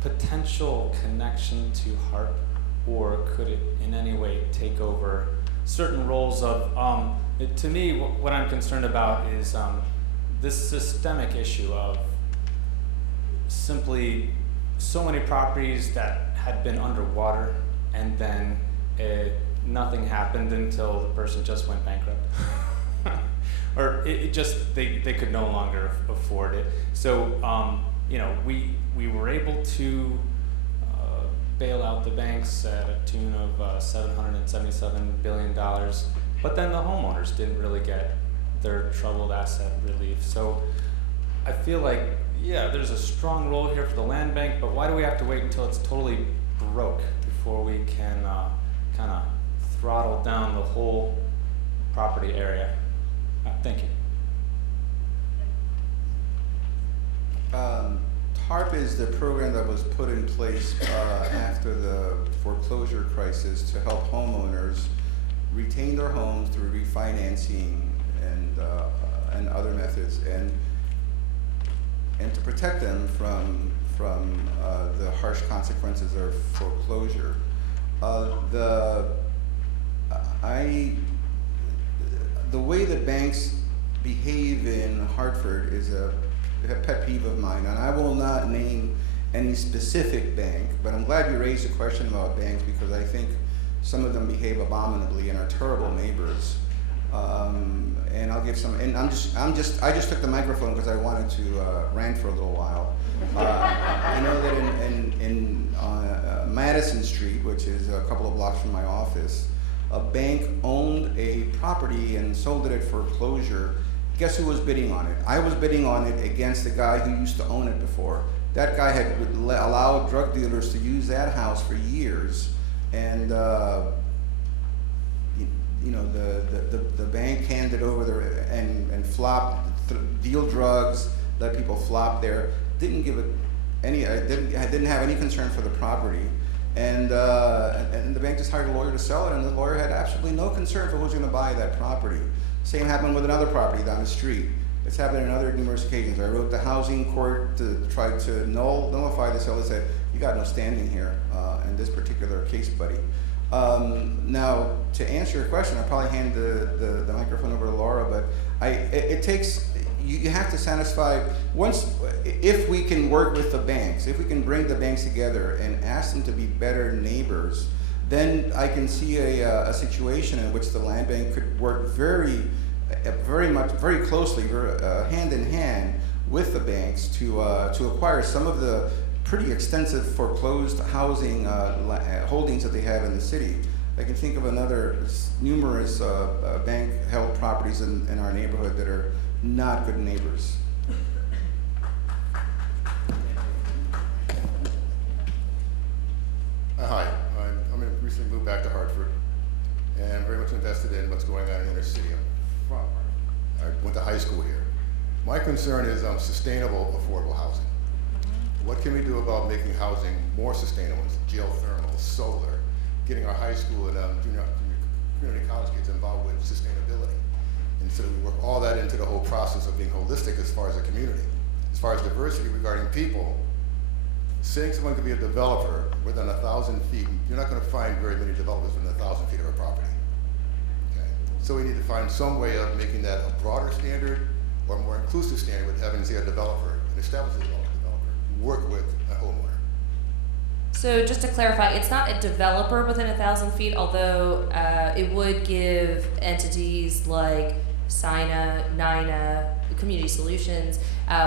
potential connection to HARP, or could it in any way take over certain roles of, to me, what I'm concerned about is this systemic issue of simply so many properties that had been underwater, and then nothing happened until the person just went bankrupt. Or it just, they could no longer afford it. So, you know, we were able to bail out the banks at a tune of $777 billion, but then the homeowners didn't really get their troubled asset relief. So I feel like, yeah, there's a strong role here for the land bank, but why do we have to wait until it's totally broke before we can kind of throttle down the whole property area? Thank you. HARP is the program that was put in place after the foreclosure crisis to help homeowners retain their homes through refinancing and other methods, and to protect them from the harsh consequences of foreclosure. The way that banks behave in Hartford is a pet peeve of mine, and I will not name any specific bank, but I'm glad you raised the question about banks, because I think some of them behave abominably and are terrible neighbors. And I'll give some, and I just took the microphone because I wanted to rant for a little while. I know that in Madison Street, which is a couple of blocks from my office, a bank owned a property and sold it at foreclosure. Guess who was bidding on it? I was bidding on it against the guy who used to own it before. That guy had allowed drug dealers to use that house for years, and you know, the bank handed over and flopped, deal drugs, let people flop there. Didn't give it any. Didn't have any concern for the property, and the bank just hired a lawyer to sell it, and the lawyer had absolutely no concern for who's going to buy that property. Same happened with another property down the street. It's happened on other numerous occasions. I wrote the housing court to try to nullify the sale. They said, you got no standing here in this particular case, buddy. Now, to answer your question, I'll probably hand the microphone over to Laura, but it takes, you have to satisfy, if we can work with the banks, if we can bring the banks together and ask them to be better neighbors, then I can see a situation in which the land bank could work very closely, hand in hand with the banks to acquire some of the pretty extensive foreclosed housing holdings that they have in the city. I can think of numerous bank-held properties in our neighborhood that are not good neighbors. Hi, I'm recently moved back to Hartford, and I'm very much invested in what's going on in the inner city. I went to high school here. My concern is sustainable, affordable housing. What can we do about making housing more sustainable? Geothermal, solar, getting our high school and community college kids involved with sustainability. And so we work all that into the whole process of being holistic as far as a community. As far as diversity regarding people, saying someone could be a developer within 1,000 feet, you're not going to find very many developers within 1,000 feet of a property. Okay? So we need to find some way of making that a broader standard or a more inclusive standard with having, say, a developer, an established developer, work with a homeowner. So just to clarify, it's not a developer within 1,000 feet, although it would give entities like SINA, NINA, Community Solutions,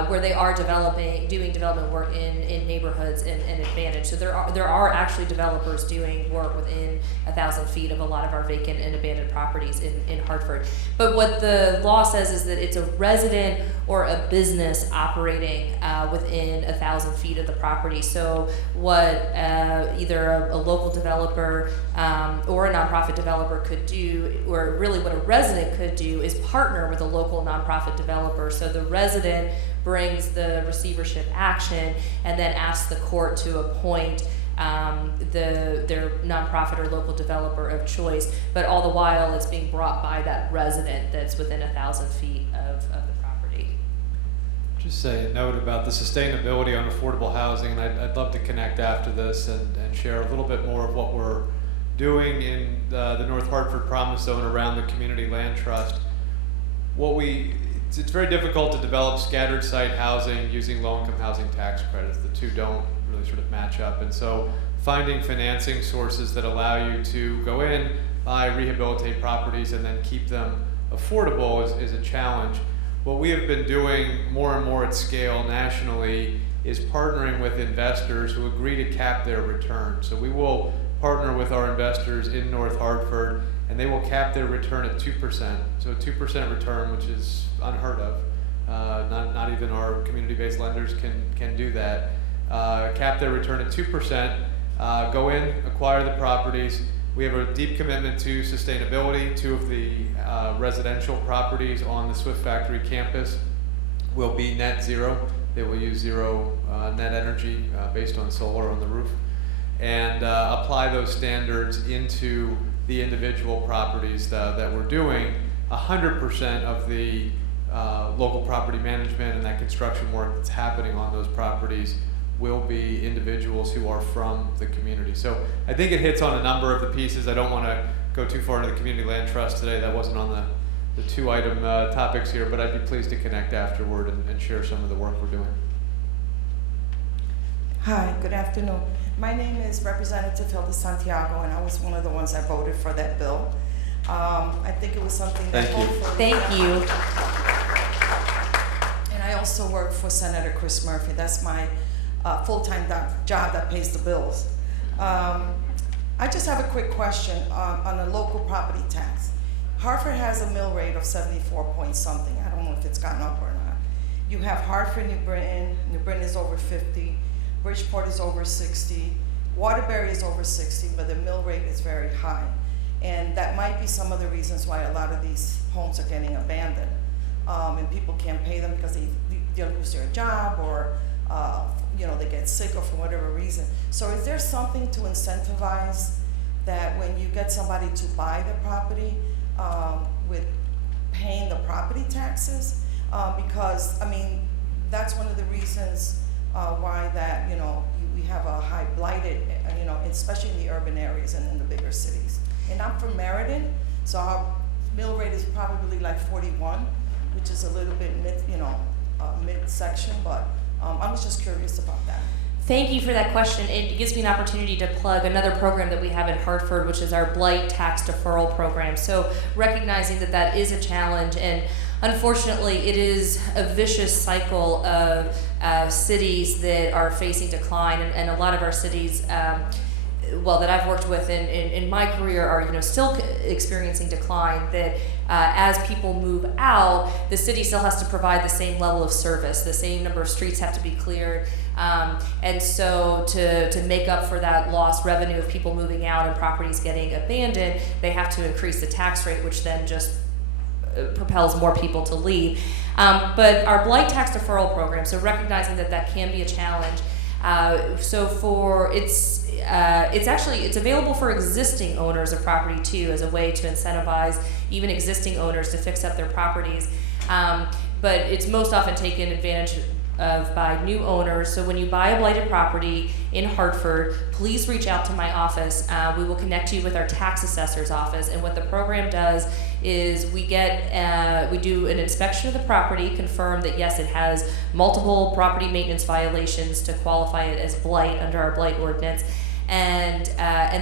where they are doing development work in neighborhoods and advantage. So there are actually developers doing work within 1,000 feet of a lot of our vacant and abandoned properties in Hartford. But what the law says is that it's a resident or a business operating within 1,000 feet of the property. So what either a local developer or a nonprofit developer could do, or really what a resident could do, is partner with a local nonprofit developer. So the resident brings the receivership action and then asks the court to appoint their nonprofit or local developer of choice, but all the while it's being brought by that resident that's within 1,000 feet of the property. Just say a note about the sustainability on affordable housing, and I'd love to connect after this and share a little bit more of what we're doing in the North Hartford Promise Zone around the Community Land Trust. It's very difficult to develop scattered site housing using low-income housing tax credits. The two don't really sort of match up, and so finding financing sources that allow you to go in, buy, rehabilitate properties, and then keep them affordable is a challenge. What we have been doing more and more at scale nationally is partnering with investors who agree to cap their return. So we will partner with our investors in North Hartford, and they will cap their return at 2%. So a 2% return, which is unheard of. Not even our community-based lenders can do that. Cap their return at 2%, go in, acquire the properties. We have a deep commitment to sustainability. 2 of the residential properties on the Swift Factory campus will be net zero. They will use zero net energy based on solar on the roof, and apply those standards into the individual properties that we're doing. 100% of the local property management and that construction work that's happening on those properties will be individuals who are from the community. So I think it hits on a number of the pieces. I don't want to go too far into the Community Land Trust today. That wasn't on the 2-item topics here, but I'd be pleased to connect afterward and share some of the work we're doing. Hi, good afternoon. My name is Representative Hilda Santiago, and I was one of the ones that voted for that bill. I think it was something that hopefully... Thank you. And I also work for Senator Chris Murphy. That's my full-time job that pays the bills. I just have a quick question on the local property tax. Hartford has a mill rate of 74 point something. I don't know if it's gone up or not. You have Hartford, New Britain. New Britain is over 50. Bridgeport is over 60. Waterbury is over 60, but the mill rate is very high. And that might be some of the reasons why a lot of these homes are getting abandoned. And people can't pay them because they lose their job, or they get sick, or for whatever reason. So is there something to incentivize that when you get somebody to buy the property with paying the property taxes? Because, I mean, that's one of the reasons why that, we have a high blighted, especially in the urban areas and in the bigger cities. And I'm from Meriden, so our mill rate is probably like 41, which is a little bit mid-section, but I was just curious about that. Thank you for that question. It gives me an opportunity to plug another program that we have in Hartford, which is our Blight tax deferral program. So recognizing that that is a challenge, and unfortunately it is a vicious cycle of cities that are facing decline, and a lot of our cities that I've worked with in my career are still experiencing decline, that as people move out, the city still has to provide the same level of service, the same number of streets have to be cleared, and so to make up for that lost revenue of people moving out and properties getting abandoned, they have to increase the tax rate, which then just propels more people to leave. But our Blight tax deferral program, so recognizing that that can be a challenge, it's available for existing owners of property too, as a way to incentivize even existing owners to fix up their properties. But it's most often taken advantage of by new owners. So when you buy a blighted property in Hartford, please reach out to my office. We will connect you with our tax assessor's office. And what the program does is we do an inspection of the property, confirm that yes, it has multiple property maintenance violations to qualify it as blight under our blight ordinance. And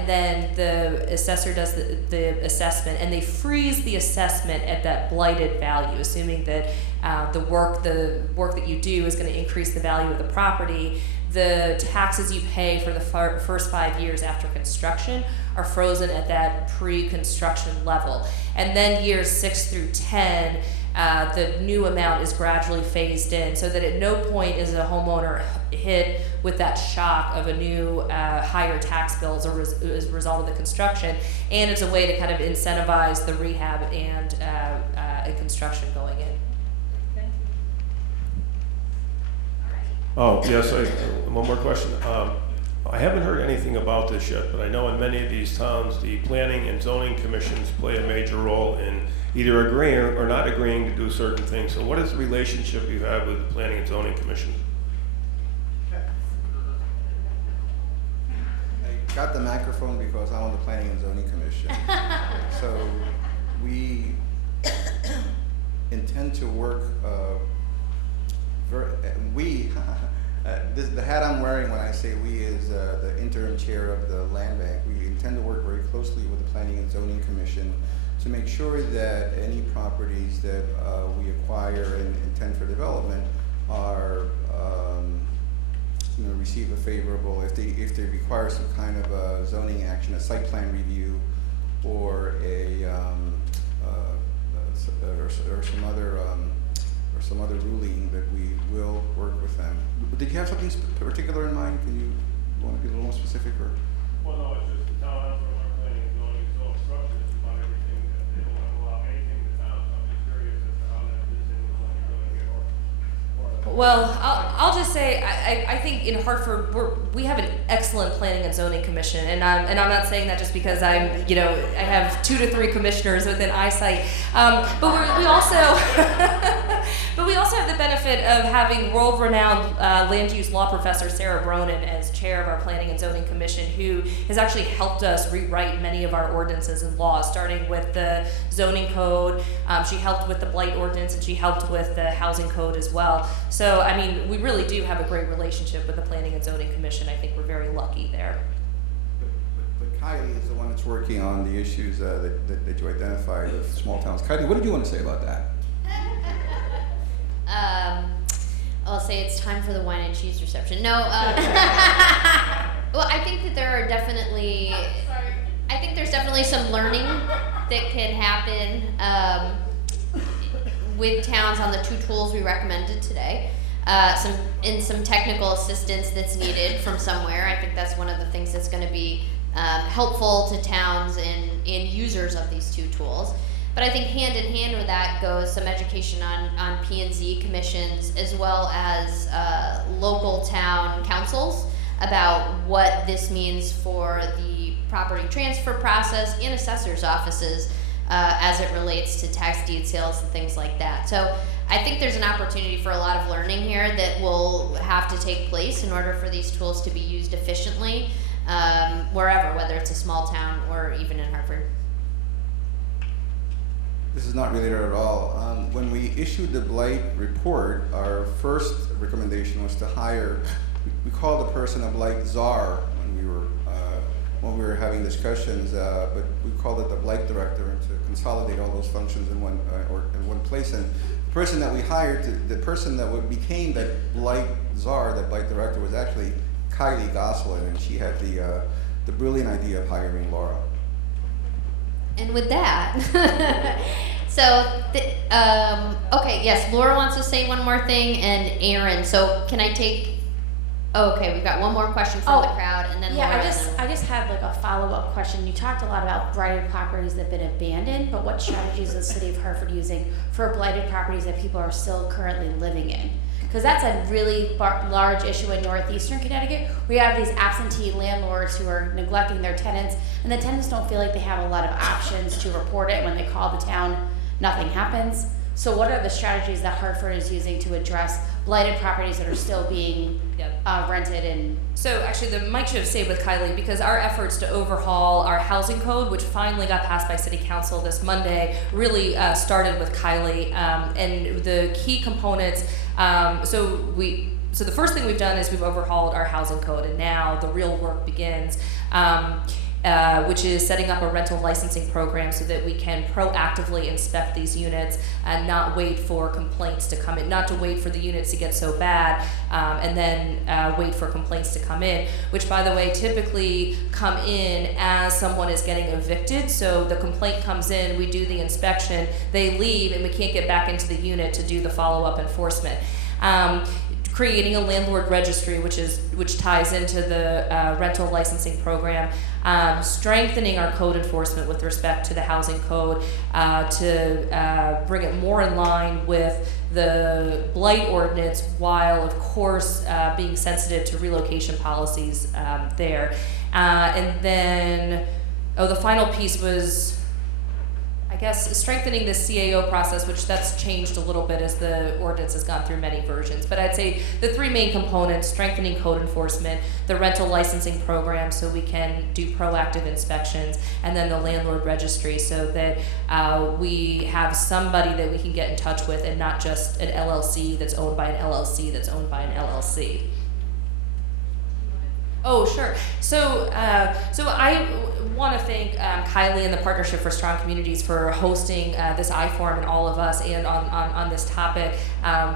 then the assessor does the assessment, and they freeze the assessment at that blighted value, assuming that the work that you do is going to increase the value of the property. The taxes you pay for the first 5 years after construction are frozen at that pre-construction level, and then years 6 through 10. The new amount is gradually phased in, so that at no point is a homeowner hit with that shock of a new higher tax bill as a result of the construction. And it's a way to kind of incentivize the rehab and construction going in. Thank you. Oh, yes, one more question. I haven't heard anything about this yet, but I know in many of these towns, the planning and zoning commissions play a major role in either agreeing or not agreeing to do certain things. So what is the relationship you have with the planning and zoning commission? I got the microphone because I'm on the Planning and Zoning Commission. So we intend to work, the hat I'm wearing when I say we is the interim chair of the land bank. We intend to work very closely with the Planning and Zoning Commission to make sure that any properties that we acquire and intend for development are receive a favorable, if they require some kind of a zoning action, a site plan review, or some other ruling, that we will work with them. Did you have something particular in mind? Can you want to be a little more specific, or? Well, no, it's just the town, from our planning and zoning, is so obstructionist about everything that they don't want to allow anything in the town. So I'm just curious as to how that fits in with what you're doing here, or Well, I'll just say I think in Hartford we have an excellent planning and zoning commission, and I'm not saying that just because I have 2 to 3 commissioners within eyesight, but we also have the benefit of having world-renowned land use law professor Sarah Bronin as chair of our planning and zoning commission, who has actually helped us rewrite many of our ordinances and laws, starting with the zoning code. She helped with the blight ordinance, and she helped with the housing code as well. So, I mean, we really do have a great relationship with the Planning and Zoning Commission. I think we're very lucky there. But Kylie is the one that's working on the issues that you identified with small towns. Kylie, what did you want to say about that? I'll say it's time for the wine and cheese reception. No, well, I think that there are definitely, I think there's definitely some learning that can happen with towns on the 2 tools we recommended today. Some technical assistance that's needed from somewhere. I think that's one of the things that's going to be helpful to towns and users of these 2 tools. But I think hand in hand with that goes some education on P&Z commissions, as well as local town councils, about what this means for the property transfer process and assessors' offices as it relates to tax deed sales and things like that. So I think there's an opportunity for a lot of learning here that will have to take place in order for these tools to be used efficiently wherever, whether it's a small town or even in Hartford. This is not related at all. When we issued the Blight report, our first recommendation was to hire, we called the person a Blight czar when we were having discussions, but we called it the Blight director, to consolidate all those functions in one place. And the person that we hired, the person that became that Blight czar, that Blight director, was actually Kylie Gosselin, and she had the brilliant idea of hiring Laura. And with that, okay, yes, Laura wants to say one more thing, and Aaron. So can I take? Oh, okay, we've got one more question from the crowd, and then yeah, Laura. I just had like a follow-up question. You talked a lot about blighted properties that have been abandoned, but what strategies is the City of Hartford using for blighted properties that people are still currently living in? Because that's a really large issue in northeastern Connecticut. We have these absentee landlords who are neglecting their tenants, and the tenants don't feel like they have a lot of options to report it. When they call the town, nothing happens. So what are the strategies that Hartford is using to address blighted properties that are still being rented? And so actually the mic should have stayed with Kylie, because our efforts to overhaul our housing code, which finally got passed by City Council this Monday, really started with Kylie, and the key components. So the first thing we've done is we've overhauled our housing code, and now the real work begins. Which is setting up a rental licensing program so that we can proactively inspect these units and not wait for complaints to come in, not to wait for the units to get so bad and then wait for complaints to come in, which, by the way, typically come in as someone is getting evicted. So the complaint comes in, we do the inspection, they leave, and we can't get back into the unit to do the follow-up enforcement. creating a landlord registry, which ties into the rental licensing program, strengthening our code enforcement with respect to the housing code to bring it more in line with the blight ordinance, while of course being sensitive to relocation policies there. And then, the final piece was, I guess, strengthening the CAO process, which that's changed a little bit as the ordinance has gone through many versions. But I'd say the three main components: strengthening code enforcement, the rental licensing program so we can do proactive inspections, and then the landlord registry so that we have somebody that we can get in touch with, and not just an LLC that's owned by an LLC that's owned by an LLC. Oh, sure. So I want to thank Kylie and the Partnership for Strong Communities for hosting this IForum and all of us, and on this topic.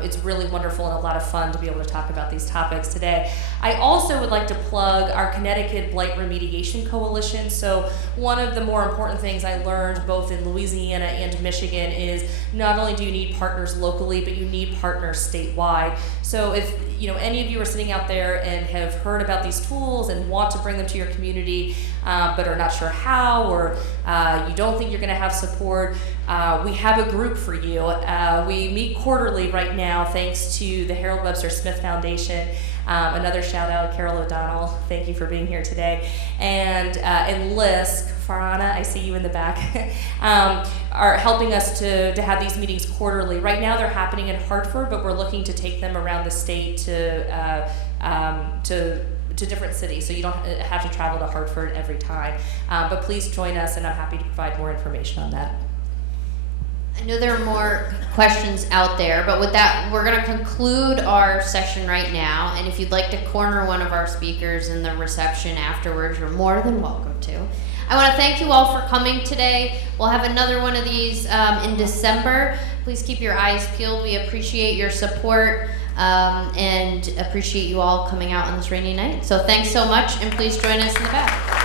It's really wonderful and a lot of fun to be able to talk about these topics today. I also would like to plug our Connecticut Blight Remediation Coalition. So one of the more important things I learned both in Louisiana and Michigan is not only do you need partners locally, but you need partners statewide. So if any of you are sitting out there and have heard about these tools and want to bring them to your community, but are not sure how, or you don't think you're going to have support, we have a group for you. We meet quarterly right now, thanks to the Harold Webster Smith Foundation. Another shout out, Carol O'Donnell, thank you for being here today. And LISC, Farhana, I see you in the back, are helping us to have these meetings quarterly. Right now they're happening in Hartford, but we're looking to take them around the state to different cities, so you don't have to travel to Hartford every time. But please join us, and I'm happy to provide more information on that. I know there are more questions out there, but with that, we're going to conclude our session right now. And if you'd like to corner one of our speakers in the reception afterwards, you're more than welcome to. I want to thank you all for coming today. We'll have another one of these in December. Please keep your eyes peeled. We appreciate your support and appreciate you all coming out on this rainy night. So thanks so much, and please join us in the back.